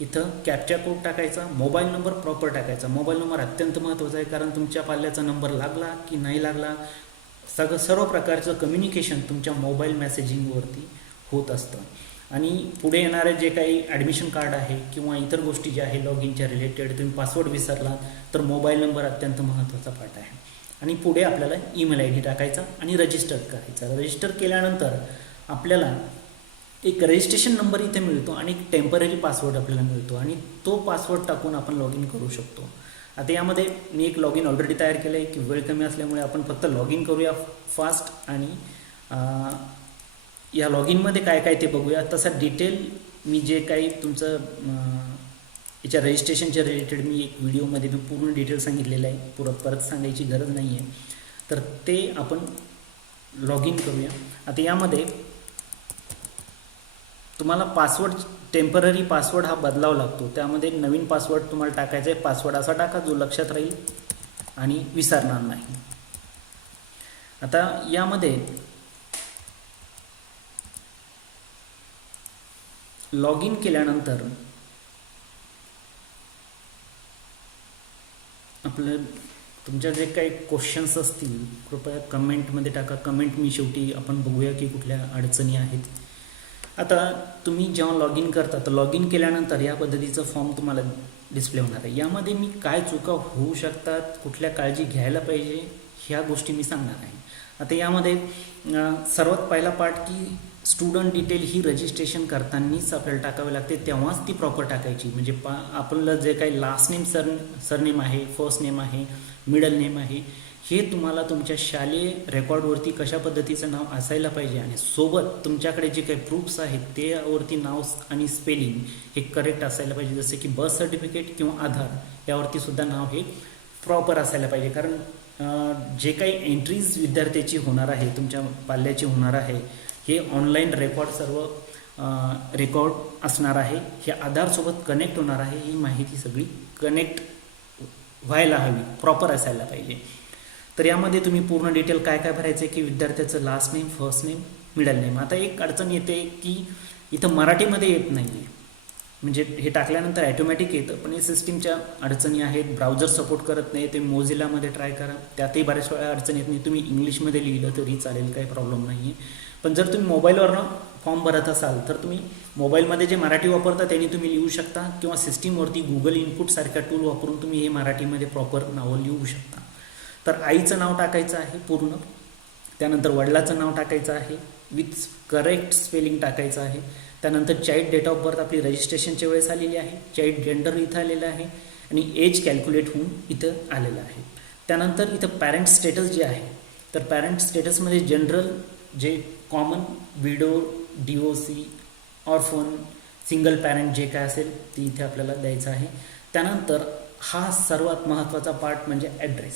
इथं कॅप्चा कोड टाकायचा, मोबाईल नंबर प्रॉपर टाकायचा. मोबाईल नंबर अत्यंत महत्त्वाचा आहे, कारण तुमच्या पाल्याचा नंबर लागला की नाही लागला सर्व प्रकारचं कम्युनिकेशन तुमच्या मोबाईल मेसेजिंगवरती होत असतं. आणि पुढे येणारे जे काही ॲडमिशन कार्ड आहे किंवा इतर गोष्टी ज्या आहे लॉग इनच्या रिलेटेड, तुम्ही पासवर्ड विसरला तर मोबाईल नंबर अत्यंत महत्त्वाचा पार्ट आहे. आणि पुढे आपल्याला ईमेल आय डी टाकायचा आणि रजिस्टर करायचा. रजिस्टर केल्यानंतर आपल्याला एक रजिस्ट्रेशन नंबर इथे मिळतो आणि एक टेम्पररी पासवर्ड आपल्याला मिळतो आणि तो पासवर्ड टाकून आपण लॉग इन करू शकतो. आता यामध्ये मी एक लॉग इन ऑलरेडी तयार केलं आहे की वेळ कमी असल्यामुळे आपण फक्त लॉग इन करूया फास्ट आणि या लॉग इनमध्ये काय काय ते बघूया. तसा डिटेल मी जे काही तुमचं याच्या रजिस्ट्रेशनच्या रिलेटेड मी एक व्हिडिओमध्ये मी पूर्ण डिटेल सांगितलेलं आहे, परत सांगायची गरज नाही आहे. तर ते आपण लॉग इन करूया. आता यामध्ये तुम्हाला पासवर्ड, टेम्पररी पासवर्ड हा बदलावा लागतो. त्यामध्ये नवीन पासवर्ड तुम्हाला टाकायचा आहे. पासवर्ड असा टाका जो लक्षात राहील आणि विसरणार नाही. आता यामध्ये लॉग इन केल्यानंतर आपलं तुमच्या जे काही क्वेश्चन्स असतील कृपया कमेंटमध्ये टाका. कमेंट मी शेवटी आपण बघूया की कुठल्या अडचणी आहेत. आता तुम्ही जेव्हा लॉग इन करता तर लॉग इन केल्यानंतर या पद्धतीचं फॉर्म तुम्हाला डिस्प्ले होणार आहे. यामध्ये मी काय चुका होऊ शकतात, कुठल्या काळजी घ्यायला पाहिजे ह्या गोष्टी मी सांगणार आहे. आता यामध्ये सर्वात पहिला पार्ट की स्टुडंट डिटेल ही रजिस्ट्रेशन करतानाच आपल्याला टाकावी लागते, तेव्हाच ती प्रॉपर टाकायची. म्हणजे आपलं जे काही लास्ट नेम सरनेम आहे, फर्स्ट नेम आहे, मिडल नेम आहे, हे तुम्हाला तुमच्या शालेय रेकॉर्डवरती कशा पद्धतीचं नाव असायला पाहिजे आणि सोबत तुमच्याकडे जे काही प्रूफ्स आहेत त्यावरती नाव आणि स्पेलिंग हे करेक्ट असायला पाहिजे. जसे की बर्थ सर्टिफिकेट किंवा आधार यावरती सुद्धा नाव हे प्रॉपर असायला पाहिजे. कारण जे काही एंट्रीज विद्यार्थ्याची होणार आहे, तुमच्या पाल्याची होणार आहे, हे ऑनलाईन रेकॉर्ड असणार आहे. हे आधारसोबत कनेक्ट होणार आहे. ही माहिती सगळी कनेक्ट व्हायला हवी, प्रॉपर असायला पाहिजे. तर यामध्ये तुम्ही पूर्ण डिटेल काय काय भरायचं आहे की विद्यार्थ्याचं last name, first name, middle name. आता एक अडचण येते की इथं मराठीमध्ये येत नाही आहे, म्हणजे हे टाकल्यानंतर ॲटोमॅटिक येतं पण हे सिस्टीमच्या अडचणी आहेत. ब्राउझर सपोर्ट करत नाही. ते मोझिलामध्ये ट्राय करा, त्यातही बऱ्याच वेळा अडचण येत नाही. तुम्ही इंग्लिशमध्ये लिहिलं तरी चालेल, काही प्रॉब्लेम नाही आहे. पण जर तुम्ही मोबाईलवरनं फॉर्म भरत असाल तर तुम्ही मोबाईलमध्ये जे मराठी वापरता त्यांनी तुम्ही लिहू शकता किंवा सिस्टीमवरती गुगल इनपुटसारख्या टूल वापरून तुम्ही हे मराठीमध्ये प्रॉपर नावं लिहू शकता. तर आईचं नाव टाकायचं आहे पूर्ण, त्यानंतर वडिलाचं नाव टाकायचं आहे, विथ करेक्ट स्पेलिंग टाकायचं आहे. त्यानंतर चाइल्ड डेट ऑफ बर्थ आपली रजिस्ट्रेशनच्या वेळेस आलेली आहे, चाइल्ड जेंडर इथं आलेलं आहे आणि एज कॅल्क्युलेट होऊन इथं आलेलं आहे. त्यानंतर इथं पॅरेंट स्टेटस जे आहे, तर पॅरेंट स्टेटसमध्ये जनरल जे common widow, DOC, orphan, single parent जे काय असेल ते इथे आपल्याला द्यायचं आहे. त्यानंतर हा सर्वात महत्त्वाचा पार्ट म्हणजे ॲड्रेस.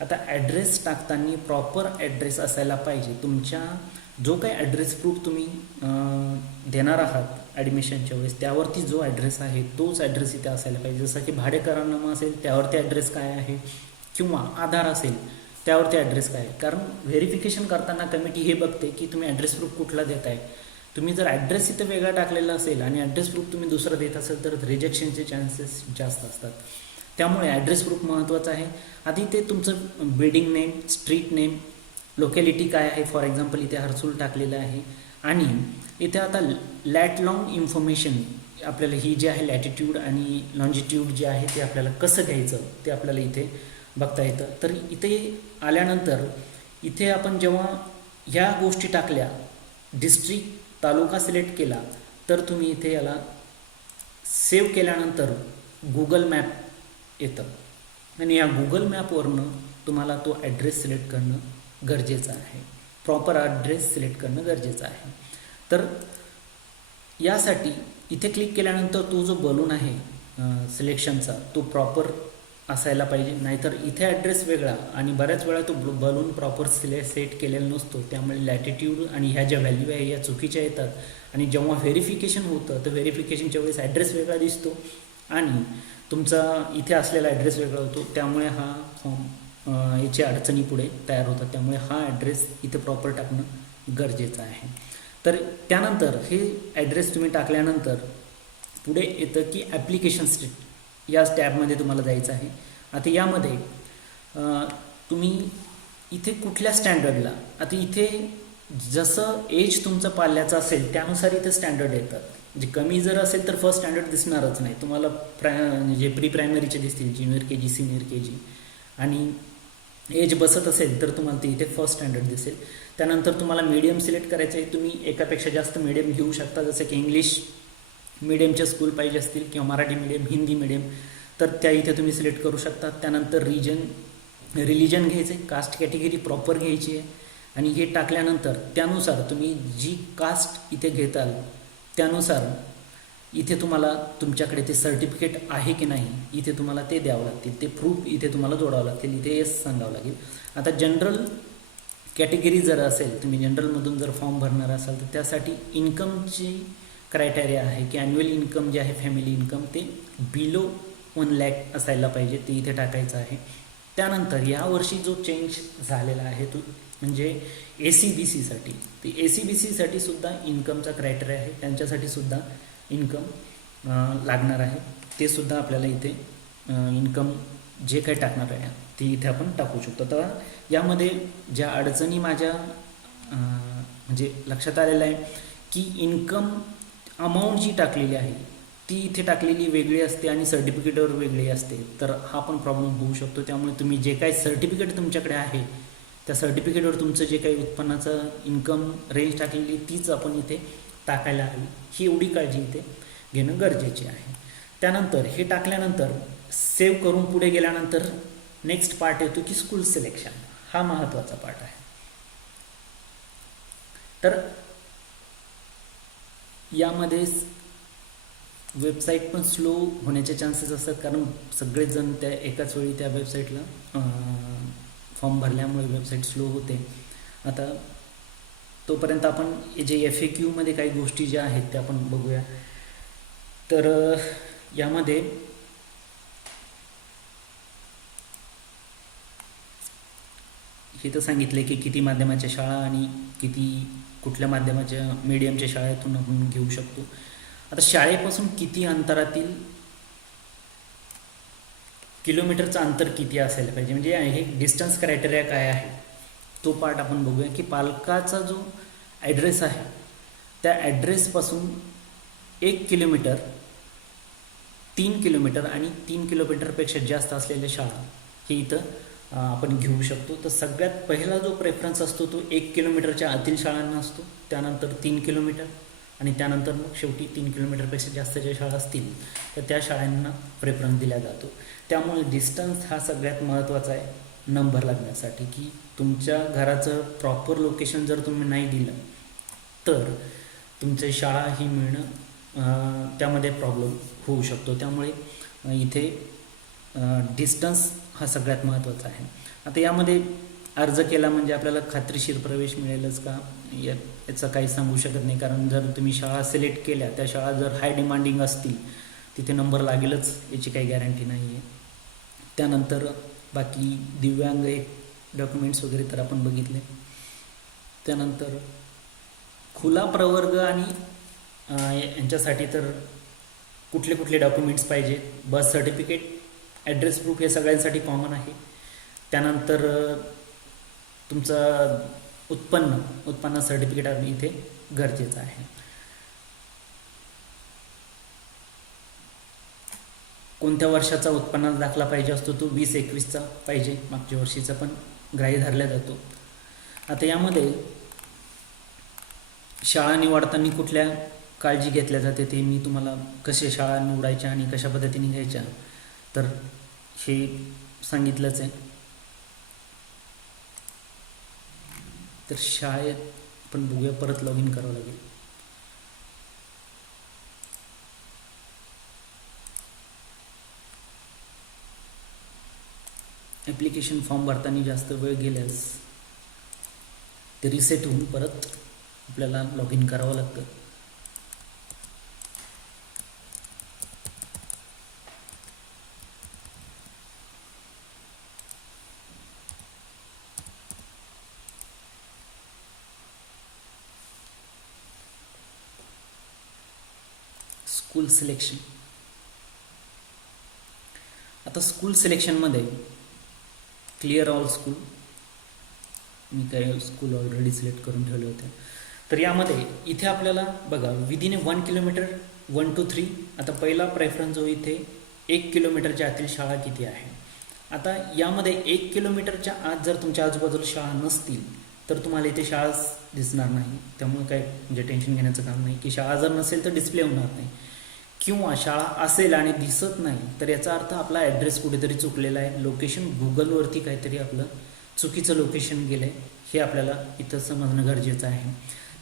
आता ॲड्रेस टाकताना प्रॉपर ॲड्रेस असायला पाहिजे. तुमच्या जो काही ॲड्रेस प्रूफ तुम्ही देणार आहात ॲडमिशनच्या वेळेस त्यावरती जो ॲड्रेस आहे तोच ॲड्रेस इथे असायला पाहिजे. जसं की भाडेकरारनामा असेल त्यावरती ॲड्रेस काय आहे, किंवा आधार असेल त्यावरती ॲड्रेस काय आहे. कारण व्हेरिफिकेशन करताना कमिटी हे बघते की तुम्ही ॲड्रेस प्रूफ कुठला देत आहे. तुम्ही जर ॲड्रेस इथं वेगळा टाकलेला असेल आणि ॲड्रेस प्रूफ तुम्ही दुसरा देत असेल तर रिजेक्शनचे चान्सेस जास्त असतात. त्यामुळे ॲड्रेस प्रूफ महत्त्वाचं आहे. आधी ते तुमचं building name, street name, locality काय आहे. फॉर एक्झाम्पल इथे हर्सूल टाकलेलं आहे. आणि इथे आता लॅट लॉंग इन्फॉर्मेशन आपल्याला ही जी आहे लॅटिट्यूड आणि लॉन्जिट्यूड जे आहे ते आपल्याला कसं घ्यायचं ते आपल्याला इथे बघता येतं. तर इथे आल्यानंतर इथे आपण जेव्हा ह्या गोष्टी टाकल्या, डिस्ट्रिक्ट, तालुका सिलेक्ट केला, तर तुम्ही इथे याला सेव्ह केल्यानंतर गुगल मॅप येतं आणि या गुगल मॅपवरनं तुम्हाला तो ॲड्रेस सिलेक्ट करणं गरजेचं आहे. प्रॉपर ॲड्रेस सिलेक्ट करणं गरजेचं आहे. तर यासाठी इथे क्लिक केल्यानंतर तो जो बलून आहे सिलेक्शनचा तो प्रॉपर असायला पाहिजे. नाहीतर इथे ॲड्रेस वेगळा आणि बऱ्याच वेळा तो बलून प्रॉपर सेट केलेला नसतो. त्यामुळे लॅटिट्यूड आणि ह्या ज्या व्हॅल्यू आहे या चुकीच्या येतात. आणि जेव्हा व्हेरिफिकेशन होतं तर व्हेरिफिकेशनच्या वेळेस ॲड्रेस वेगळा दिसतो आणि तुमचा इथे असलेला ॲड्रेस वेगळा होतो. त्यामुळे हा फॉर्म याची अडचणी पुढे तयार होतात. त्यामुळे हा ॲड्रेस इथे प्रॉपर टाकणं गरजेचं आहे. तर त्यानंतर हे ॲड्रेस तुम्ही टाकल्यानंतर पुढे येतं की ॲप्लिकेशन स्टेट या टॅबमध्ये तुम्हाला जायचं आहे. आता यामध्ये तुम्ही इथे कुठल्या स्टँडर्डला, आता इथे जसं एज तुमचं पाल्याचं असेल त्यानुसार इथे स्टँडर्ड येतात. म्हणजे कमी जर असेल तर फर्स्ट स्टँडर्ड दिसणारच नाही तुम्हाला. म्हणजे प्री प्रायमरीचे दिसतील, ज्युनियर KG, सिनियर KG. आणि एज बसत असेल तर तुम्हाला ते इथे फर्स्ट स्टँडर्ड दिसेल. त्यानंतर तुम्हाला मीडियम सिलेक्ट करायचं आहे. तुम्ही एकापेक्षा जास्त मीडियम घेऊ शकता. जसं की इंग्लिश मीडियमचे स्कूल पाहिजे असतील किंवा मराठी मीडियम, हिंदी मीडियम, तर त्या इथे तुम्ही सिलेक्ट करू शकता. त्यानंतर रिलिजन घ्यायचे, कास्ट कॅटेगरी प्रॉपर घ्यायची आहे. आणि हे टाकल्यानंतर त्यानुसार तुम्ही जी कास्ट इथे घेताल त्यानुसार इथे तुम्हाला तुमच्याकडे ते सर्टिफिकेट आहे की नाही इथे तुम्हाला ते द्यावं लागतील. ते प्रूफ इथे तुम्हाला जोडावं लागतील. इथे येस सांगावं लागेल. आता जनरल कॅटेगरी जर असेल, तुम्ही जनरलमधून जर फॉर्म भरणार असाल तर त्यासाठी इन्कमची क्रायटेरिया आहे की ॲन्युअल इन्कम जे आहे फॅमिली इन्कम ते बिलो 1 लाख असायला पाहिजे. ते इथे टाकायचं आहे. त्यानंतर यावर्षी जो चेंज झालेला आहे तो म्हणजे ACBCसाठी, ते ACBCसाठी सुद्धा इन्कमचा क्रायटेरिया आहे. त्यांच्यासाठी सुद्धा इन्कम लागणार आहे. ते सुद्धा आपल्याला इथे इन्कम जे काही टाकणार आहे ते इथे आपण टाकू शकतो. तर यामध्ये ज्या अडचणी माझ्या म्हणजे लक्षात आलेलं आहे की इन्कम अमाऊंट जी टाकलेली आहे ती इथे टाकलेली वेगळी असते आणि सर्टिफिकेटवर वेगळी असते. तर हा पण प्रॉब्लेम होऊ शकतो. त्यामुळे तुम्ही जे काही सर्टिफिकेट तुमच्याकडे आहे त्या सर्टिफिकेटवर तुमचं जे काही उत्पन्नाचं इन्कम रेंज टाकलेली तीच आपण इथे टाकायला हवी. ही एवढी काळजी इथे घेणं गरजेचे आहे. त्यानंतर हे टाकल्यानंतर सेव्ह करून पुढे गेल्यानंतर नेक्स्ट पार्ट येतो की स्कूल सिलेक्शन. हा महत्त्वाचा पार्ट आहे. तर यामध्ये वेबसाईट पण स्लो होण्याचे चान्सेस असतात कारण सगळेच जण त्या एकाच वेळी त्या वेबसाईटला फॉर्म भरल्यामुळे वेबसाईट स्लो होते. आता तोपर्यंत आपण जे FAQमध्ये काही गोष्टी ज्या आहेत त्या आपण बघूया. तर यामध्ये हे तर सांगितले की किती माध्यमाच्या शाळा आणि किती कुठल्या माध्यमाच्या मीडियमच्या शाळेतून आपण घेऊ शकतो. आता शाळेपासून किती अंतरातील किलोमीटरचं अंतर किती असायला पाहिजे म्हणजे हे डिस्टन्स क्रायटेरिया काय आहे तो पार्ट आपण बघूया. की पालकाचा जो ॲड्रेस आहे त्या ॲड्रेसपासून 1 किलोमीटर, 3 किलोमीटर आणि 3 किलोमीटरपेक्षा जास्त असलेल्या शाळा हे इथं आपण घेऊ शकतो. तर सगळ्यात पहिला जो प्रेफरन्स असतो तो 1 किलोमीटरच्या आतील शाळांना असतो, त्यानंतर 3 किलोमीटर आणि त्यानंतर मग शेवटी 3 किलोमीटरपेक्षा जास्त ज्या शाळा असतील तर त्या शाळांना प्रेफरन्स दिला जातो. त्यामुळे डिस्टन्स हा सगळ्यात महत्त्वाचा आहे नंबर लागण्यासाठी, की तुमच्या घराचं प्रॉपर लोकेशन जर तुम्ही नाही दिलं तर तुमची शाळा ही मिळणं त्यामध्ये प्रॉब्लेम होऊ शकतो. त्यामुळे इथे डिस्टन्स हा सगळ्यात महत्त्वाचा आहे. आता यामध्ये अर्ज केला म्हणजे आपल्याला खात्रीशीर प्रवेश मिळेलच का याचं काही सांगू शकत नाही, कारण जर तुम्ही शाळा सिलेक्ट केल्या, त्या शाळा जर हाय डिमांडिंग असतील तिथे नंबर लागेलच याची काही गॅरंटी नाही आहे. त्यानंतर बाकी दिव्यांग एक डॉक्युमेंट्स वगैरे तर आपण बघितले. त्यानंतर खुला प्रवर्ग आणि यांच्यासाठी तर कुठले कुठले डॉक्युमेंट्स पाहिजे, बर्थ सर्टिफिकेट, ॲड्रेस प्रूफ हे सगळ्यांसाठी कॉमन आहे. त्यानंतर तुमचं उत्पन्न सर्टिफिकेट इथे गरजेचं आहे. कोणत्या वर्षाचा उत्पन्नाचा दाखला पाहिजे असतो तो 2021चा पाहिजे, मागच्या वर्षीचा पण ग्राह्य धरला जातो. आता यामध्ये शाळा निवडताना कुठल्या काळजी घेतल्या जाते ते मी तुम्हाला, कसे शाळा निवडायच्या आणि कशा पद्धतीने घ्यायच्या तर हे सांगितलंच आहे. तर शाळेत पण बघूया, परत लॉग इन करावं लागेल. ॲप्लिकेशन फॉर्म भरताना जास्त वेळ गेल्यास ते रिसेट होऊन परत आपल्याला लॉग इन करावं लागतं. School selection. आता स्कूल सिलेक्शनमध्ये क्लिअर ऑल स्कूल, मी काही स्कूल ऑलरेडी सिलेक्ट करून ठेवले होते. तर यामध्ये इथे आपल्याला बघा विदिन 1 किलोमीटर 1 to 3. आता पहिला प्रेफरन्स जो इथे 1 किलोमीटरच्या आतील शाळा किती आहे. आता यामध्ये 1 किलोमीटरच्या आत जर तुमच्या आजूबाजूला शाळा नसतील तर तुम्हाला इथे शाळाच दिसणार नाही. त्यामुळे काय म्हणजे टेन्शन घेण्याचं काम नाही, की शाळा जर नसेल तर डिस्प्ले होणार नाही, किंवा शाळा असेल आणि दिसत नाही तर याचा अर्थ आपला ॲड्रेस कुठेतरी चुकलेला आहे, लोकेशन गुगलवरती काहीतरी आपलं चुकीचं लोकेशन गेलं आहे, हे आपल्याला इथं समजणं गरजेचं आहे.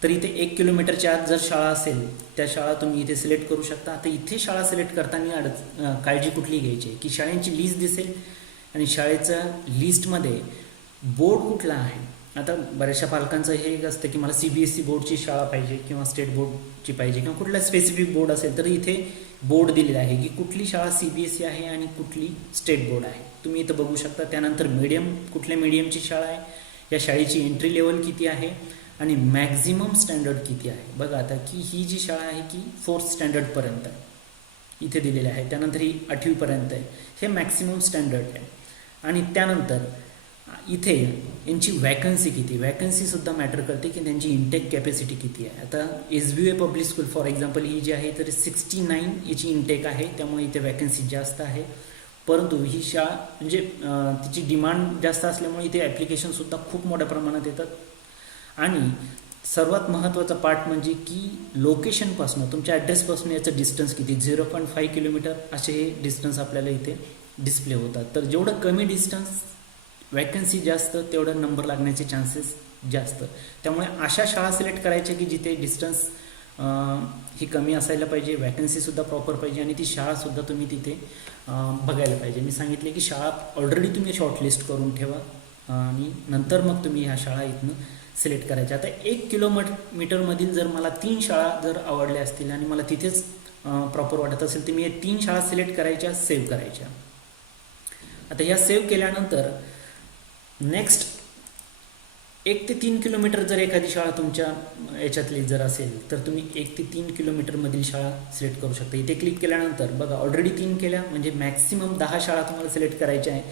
तर इथे 1 किलोमीटरच्या आत जर शाळा असेल त्या शाळा तुम्ही इथे सिलेक्ट करू शकता. आता इथे शाळा सिलेक्ट करताना काळजी कुठली घ्यायची की शाळेंची लिस्ट दिसेल आणि शाळेच्या लिस्टमध्ये बोर्ड कुठला आहे. आता बऱ्याचशा पालकांचं हे एक असतं की मला CBSE बोर्डची शाळा पाहिजे किंवा स्टेट बोर्डची पाहिजे किंवा कुठला स्पेसिफिक बोर्ड असेल, तर इथे बोर्ड दिलेला आहे की कुठली शाळा CBSE आहे आणि कुठली स्टेट बोर्ड आहे, तुम्ही इथं बघू शकता. त्यानंतर मीडियम, कुठल्या मीडियमची शाळा आहे, या शाळेची एंट्री लेवल किती आहे आणि मॅक्झिमम स्टँडर्ड किती आहे. बघा आता की ही जी शाळा आहे की 4th स्टँडर्डपर्यंत आहे इथे दिलेले आहे, त्यानंतर ही 8वीपर्यंत आहे, हे मॅक्सिमम स्टँडर्ड आहे. आणि त्यानंतर इथे यांची वॅकन्सी किती, वॅकन्सीसुद्धा मॅटर करते की त्यांची इनटेक कॅपॅसिटी किती आहे. आता SBA public school for example ही जी आहे तर 69 याची इनटेक आहे, त्यामुळे इथे वॅकन्सी जास्त आहे. परंतु ही शाळा म्हणजे तिची डिमांड जास्त असल्यामुळे इथे ॲप्लिकेशनसुद्धा खूप मोठ्या प्रमाणात येतात. आणि सर्वात महत्त्वाचा पार्ट म्हणजे की लोकेशनपासून, तुमच्या ॲड्रेसपासून याचं डिस्टन्स किती, 0.5 किलोमीटर असे हे डिस्टन्स आपल्याला इथे डिस्प्ले होतात. तर जेवढं कमी डिस्टन्स, वॅकन्सी जास्त, तेवढं नंबर लागण्याचे चान्सेस जास्त. त्यामुळे अशा शाळा सिलेक्ट करायच्या की जिथे डिस्टन्स ही कमी असायला पाहिजे, वॅकन्सीसुद्धा प्रॉपर पाहिजे आणि ती शाळासुद्धा तुम्ही तिथे बघायला पाहिजे. मी सांगितले की शाळा ऑलरेडी तुम्ही शॉर्टलिस्ट करून ठेवा आणि नंतर मग तुम्ही ह्या शाळा इथनं सिलेक्ट करायच्या. आता 1 किलोमीटरमधील जर मला 3 शाळा जर आवडल्या असतील आणि मला तिथेच प्रॉपर वाटत असेल तर मी हे 3 शाळा सिलेक्ट करायच्या, सेव्ह करायच्या. आता ह्या सेव्ह केल्यानंतर नेक्स्ट 1 ते 3 किलोमीटर जर एखादी शाळा तुमच्या याच्यातली जर असेल तर तुम्ही 1 ते 3 किलोमीटरमधील शाळा सिलेक्ट करू शकता. इथे क्लिक केल्यानंतर बघा ऑलरेडी 3 केल्या, म्हणजे मॅक्सिमम 10 शाळा तुम्हाला सिलेक्ट करायच्या आहे.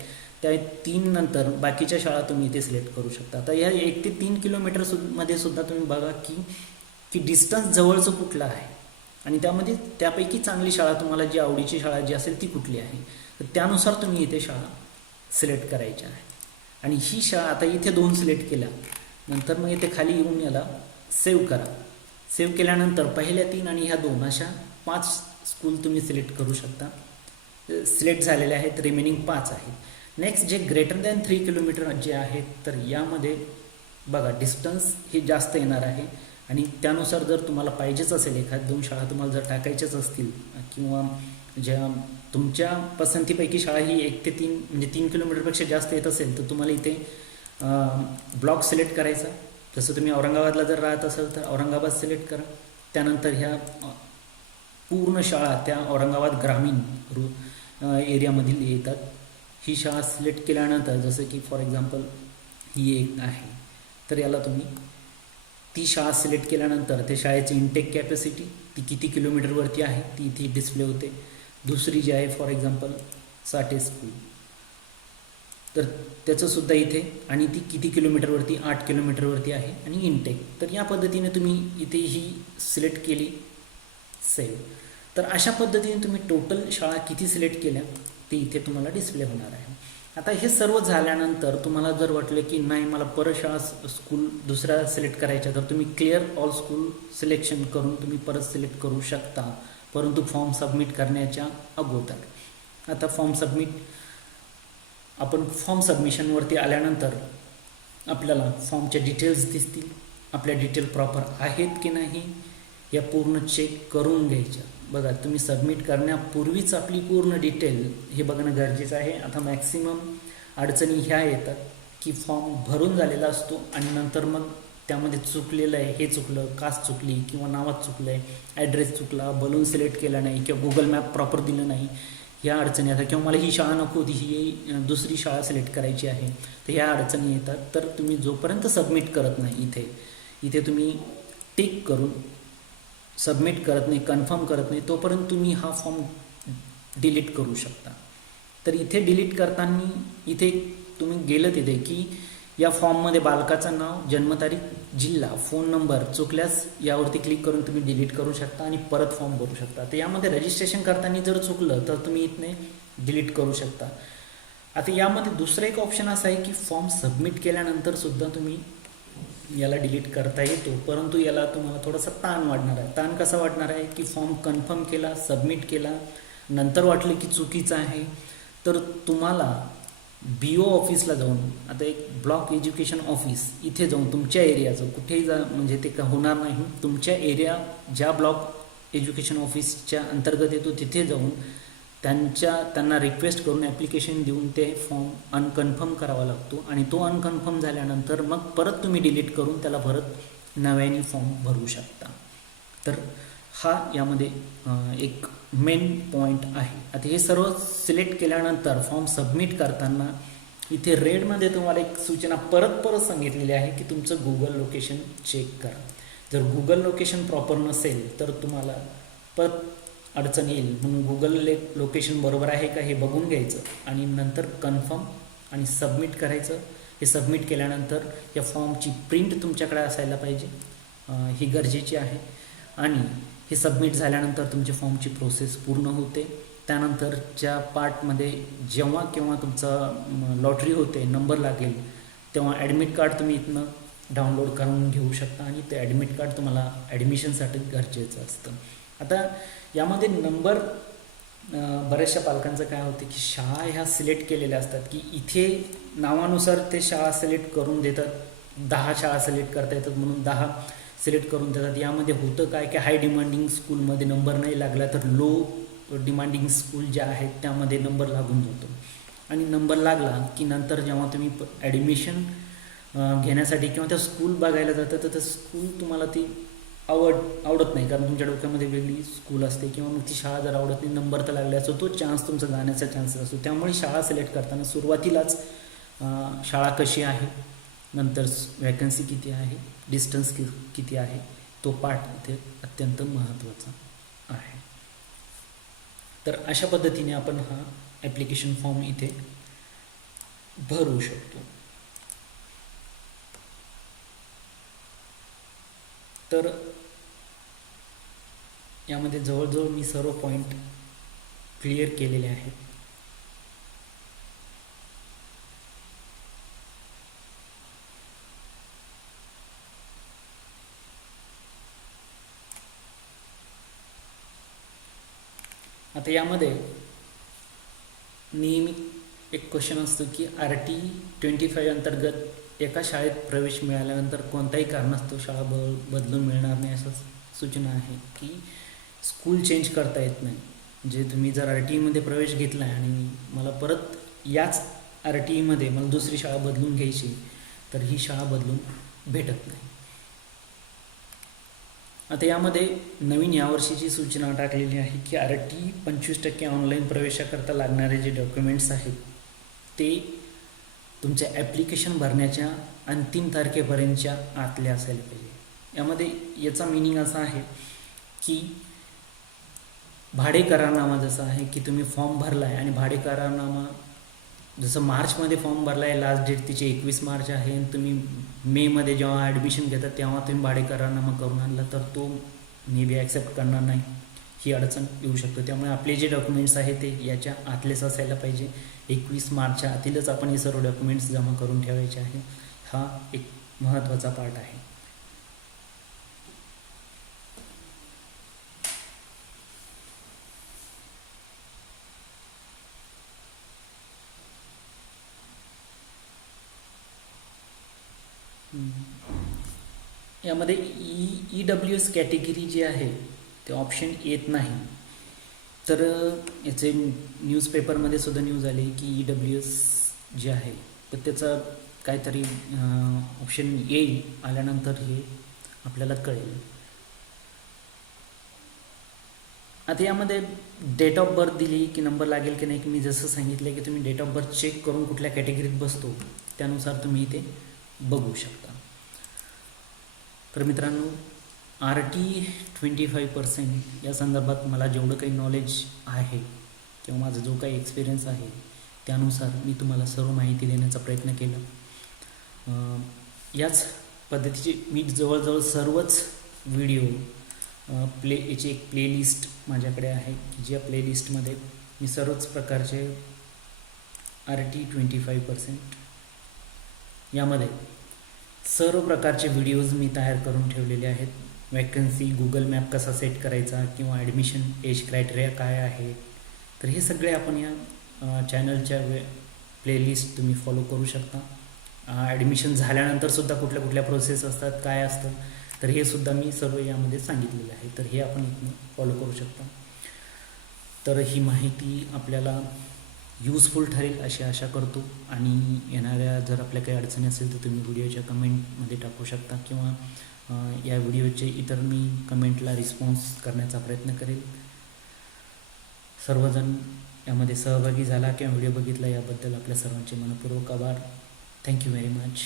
त्या 3 नंतर बाकीच्या शाळा तुम्ही इथे सिलेक्ट करू शकता. आता या 1 ते 3 किलोमीटरमध्ये सुद्धा तुम्ही बघा की डिस्टन्स जवळचं कुठलं आहे आणि त्यामध्ये त्यापैकी चांगली शाळा तुम्हाला जी आवडीची शाळा जी असेल ती कुठली आहे, तर त्यानुसार तुम्ही इथे शाळा सिलेक्ट करायच्या आहे. आणि ही शाळा आता इथे 2 सिलेक्ट केल्या नंतर मग इथे खाली येऊन याला सेव्ह करा. सेव्ह केल्यानंतर पहिल्या 3 आणि ह्या 2 अशा 5 स्कूल तुम्ही सिलेक्ट करू शकता. सिलेक्ट झालेले आहेत, रिमेनिंग 5 आहेत. नेक्स्ट जे ग्रेटर दॅन 3 किलोमीटर जे आहेत, तर यामध्ये बघा डिस्टन्स हे जास्त येणार आहे आणि त्यानुसार जर तुम्हाला पाहिजेच असेल एखाद 2 शाळा तुम्हाला जर टाकायच्याच असतील किंवा ज्या तुमच्या पसंतीपैकी शाळा ही 1 ते 3 म्हणजे 3 किलोमीटरपेक्षा जास्त येत असेल तर तुम्हाला इथे ब्लॉक सिलेक्ट करायचा. जसं तुम्ही औरंगाबादला जर राहत असाल तर औरंगाबाद सिलेक्ट करा. त्यानंतर ह्या पूर्ण शाळा त्या औरंगाबाद ग्रामीण एरियामधील येतात. ही शाळा सिलेक्ट केल्यानंतर जसं की फॉर एक्झाम्पल ही एक आहे, तर याला तुम्ही ती शाळा सिलेक्ट केल्यानंतर त्या शाळेची इनटेक कॅपॅसिटी ती किती किलोमीटरवरती आहे ती इथे डिस्प्ले होते. दुसरी जी आहे फॉर एक्झाम्पल साठे स्कूल, तर त्याचंसुद्धा इथे आणि ती किती किलोमीटरवरती 8 किलोमीटरवरती आहे आणि इनटेक. तर या पद्धतीने तुम्ही इथे ही सिलेक्ट केली सेव्ह. तर अशा पद्धतीने तुम्ही टोटल शाळा किती सिलेक्ट केल्या ते इथे तुम्हाला डिस्प्ले होणार आहे. आता हे सर्व झाल्यानंतर तुम्हाला जर वाटलं की नाही मला परत शाळा स्कूल दुसऱ्या सिलेक्ट करायच्या, तर तुम्ही क्लिअर ऑल स्कूल सिलेक्शन करून तुम्ही परत सिलेक्ट करू शकता, परंतु फॉर्म सबमिट करण्याच्या अगोदर. आता आपण फॉर्म सबमिशनवरती आल्यानंतर आपल्याला फॉर्मच्या डिटेल्स दिसतील. आपल्या डिटेल प्रॉपर आहेत की नाही या पूर्ण चेक करून घ्यायच्या. बघा तुम्ही सबमिट करण्यापूर्वीच आपली पूर्ण डिटेल हे बघणं गरजेचं आहे. आता मॅक्सिमम अडचणी ह्या येतात की फॉर्म भरून झालेला असतो आणि नंतर मग त्यामध्ये चुकलेलं आहे, हे चुकलं, कास्ट चुकली किंवा नावात चुकलं आहे, ॲड्रेस चुकला, बलून सिलेक्ट केला नाही किंवा गुगल मॅप प्रॉपर दिलं नाही, ह्या अडचणी येतात. किंवा मला ही शाळा नको होती, ही दुसरी शाळा सिलेक्ट करायची आहे, तर ह्या अडचणी येतात. तर तुम्ही जोपर्यंत सबमिट करत नाही इथे तुम्ही टिक करून सबमिट करत नाही, कन्फर्म करत नाही, तोपर्यंत तुम्ही हा फॉर्म डिलीट करू शकता. तर इथे डिलीट करताना इथे तुम्ही गेलं तिथे की या फॉर्ममध्ये बालकाचं नाव, जन्मतारीख, जिल्हा, फोन नंबर चुकल्यास यावरती क्लिक करून तुम्ही डिलीट करू शकता आणि परत फॉर्म भरू शकता. तर यामध्ये रजिस्ट्रेशन करताना जर चुकलं तर तुम्ही इथने डिलीट करू शकता. आता यामध्ये दुसरं एक ऑप्शन असं आहे की फॉर्म सबमिट केल्यानंतर सुद्धा तुम्ही याला डिलीट करता येतो, परंतु याला तुम्हाला थोडासा ताण वाढणार आहे. ताण कसा वाढणार आहे की फॉर्म कन्फर्म केला, सबमिट केला, नंतर वाटलं की चुकीचं आहे, तर तुम्हाला BO ऑफिसला जाऊन, आता एक ब्लॉक एज्युकेशन ऑफिस इथे जाऊन तुमच्या एरियाचं कुठेही म्हणजे ते होणार नाही. तुमच्या एरिया ज्या ब्लॉक एज्युकेशन ऑफिसच्या अंतर्गत येतो तिथे जाऊन त्यांना रिक्वेस्ट करून ॲप्लिकेशन देऊन ते फॉर्म अनकन्फर्म करावा लागतो आणि तो अनकन्फर्म झाल्यानंतर मग परत तुम्ही डिलीट करून त्याला परत नव्याने फॉर्म भरू शकता. तर हा यामध्ये एक मेन पॉईंट आहे. आता हे सर्व सिलेक्ट केल्यानंतर फॉर्म सबमिट करताना इथे रेडमध्ये तुम्हाला एक सूचना परत सांगितलेली आहे की तुमचं गुगल लोकेशन चेक करा. जर गुगल लोकेशन प्रॉपर नसेल तर तुम्हाला परत अडचण येईल. म्हणून गुगल लोकेशन बरोबर आहे का हे बघून घ्यायचं आणि नंतर कन्फर्म आणि सबमिट करायचं. हे सबमिट केल्यानंतर या फॉर्मची प्रिंट तुमच्याकडे असायला पाहिजे, ही गरजेची आहे. आणि हे सबमिट झाल्यानंतर तुमच्या फॉर्मची प्रोसेस पूर्ण होते. त्यानंतरच्या पार्टमध्ये जेव्हा केव्हा तुमचा लॉटरी होते, नंबर लागेल, तेव्हा ॲडमिट कार्ड तुम्ही इथनं डाउनलोड करून घेऊ शकता आणि ते ॲडमिट कार्ड तुम्हाला ॲडमिशनसाठी गरजेचं असतं. आता यामध्ये नंबर बऱ्याचशा पालकांचं काय होतं की शाळा ह्या सिलेक्ट केलेल्या असतात की इथे नावानुसार ते शाळा सिलेक्ट करून देतात. 10 शाळा सिलेक्ट करता येतात म्हणून 10 सिलेक्ट करून देतात. यामध्ये होतं काय की हाय डिमांडिंग स्कूलमध्ये नंबर नाही लागला तर लो डिमांडिंग स्कूल ज्या आहेत त्यामध्ये नंबर लागून जातो आणि नंबर लागला की नंतर जेव्हा तुम्ही ॲडमिशन घेण्यासाठी किंवा त्या स्कूल बघायला जातं तर त्या स्कूल तुम्हाला ती आवडत नाही, कारण तुमच्या डोक्यामध्ये वेगळी स्कूल असते किंवा मग ती शाळा जर आवडत नाही, नंबर तर लागला असतो, तो चान्स तुमचा जाण्याचा चान्सेस असतो. त्यामुळे शाळा सिलेक्ट करताना सुरुवातीलाच शाळा कशी आहे, नंतर वॅकन्सी किती आहे, डिस्टन्स किती आहे, तो पार्ट इथे अत्यंत महत्त्वाचा आहे. तर अशा पद्धतीने आपण हा ॲप्लिकेशन फॉर्म इथे भरू शकतो. तर यामध्ये जवळजवळ मी सर्व पॉईंट क्लिअर केलेले आहेत. आता यामध्ये नेहमी एक क्वेश्चन असतो की RT25 अंतर्गत एका शाळेत प्रवेश मिळाल्यानंतर कोणत्याही कारणास्तव शाळा बदलून मिळणार नाही असं सूचना आहे की स्कूल चेंज करता येत नाही. म्हणजे तुम्ही जर RTमध्ये प्रवेश घेतला आहे आणि मला परत याच RTमध्ये मला दुसरी शाळा बदलून घ्यायची तर ही शाळा बदलून भेटत नाही. आता यामध्ये नवीन यावर्षीची सूचना टाकलेली आहे की RT 25% ऑनलाईन प्रवेशाकरता लागणारे जे डॉक्युमेंट्स आहेत ते तुमच्या ॲप्लिकेशन भरण्याच्या अंतिम तारखेपर्यंतच्या आतले असायला पाहिजे. यामध्ये याचा मिनिंग असा आहे की भाडे करारनामा जसं आहे की तुम्ही फॉर्म भरला आहे आणि भाडे करारनामा जसं मार्चमध्ये फॉर्म भरला आहे, लास्ट डेट तिची 21 मार्च आहे आणि तुम्ही मेमध्ये जेव्हा ॲडमिशन घेतात तेव्हा तुम्ही भाडे करारनामा करून आणला तर तो मे बी ॲक्सेप्ट करणार नाही, ही अडचण येऊ शकतो. त्यामुळे आपले जे डॉक्युमेंट्स आहेत ते याच्या आतलेच असायला पाहिजे. 21 मार्चच्या आतीलच आपण हे सर्व डॉक्युमेंट्स जमा करून ठेवायचे आहे. हा एक महत्त्वाचा पार्ट आहे. यामध्ये EWS कॅटेगरी जी आहे ते ऑप्शन येत नाही. तर याचे न्यूजपेपरमध्ये सुद्धा न्यूज आली की EWS जे आहे तर त्याचं काहीतरी ऑप्शन येईल, आल्यानंतर हे आपल्याला कळेल. आता यामध्ये डेट ऑफ बर्थ दिली की नंबर लागेल की नाही, की मी जसं सांगितलं की तुम्ही डेट ऑफ बर्थ चेक करून कुठल्या कॅटेगरीत बसतो त्यानुसार तुम्ही इथे बघू शकता. तर मित्रांनो, RT 25% या संदर्भात मला जेवढं काही नॉलेज आहे किंवा माझा जो काही एक्सपिरियन्स आहे त्यानुसार मी तुम्हाला सर्व माहिती देण्याचा प्रयत्न केला. याच पद्धतीचे मी जवळजवळ सर्वच व्हिडिओ याची एक प्लेलिस्ट माझ्याकडे आहे की ज्या प्लेलिस्टमध्ये मी सर्वच प्रकारचे RT 25% यामध्ये सर्व प्रकारचे व्हिडिओज मी तयार करून ठेवलेले आहेत. वॅकन्सी, गुगल मॅप कसा सेट करायचा किंवा ॲडमिशन एज क्रायटेरिया काय आहे, तर हे सगळे आपण या चॅनलच्या प्लेलिस्ट तुम्ही फॉलो करू शकता. ॲडमिशन झाल्यानंतरसुद्धा कुठल्या कुठल्या प्रोसेस असतात, काय असतं, तर हे सुद्धा मी सर्व यामध्ये सांगितलेलं आहे. तर हे आपण इथून फॉलो करू शकता. तर ही माहिती आपल्याला यूजफुल ठरेल अशी आशा करतो. आणि येणाऱ्या जर आपल्या काही अडचणी असेल तर तुम्ही व्हिडिओच्या कमेंटमध्ये टाकू शकता किंवा या व्हिडिओचे इतर मी कमेंटला रिस्पॉन्स करण्याचा प्रयत्न करेल. सर्वजण यामध्ये सहभागी झाला किंवा व्हिडिओ बघितला याबद्दल आपल्या सर्वांचे मनपूर्वक आभार. Thank you very much.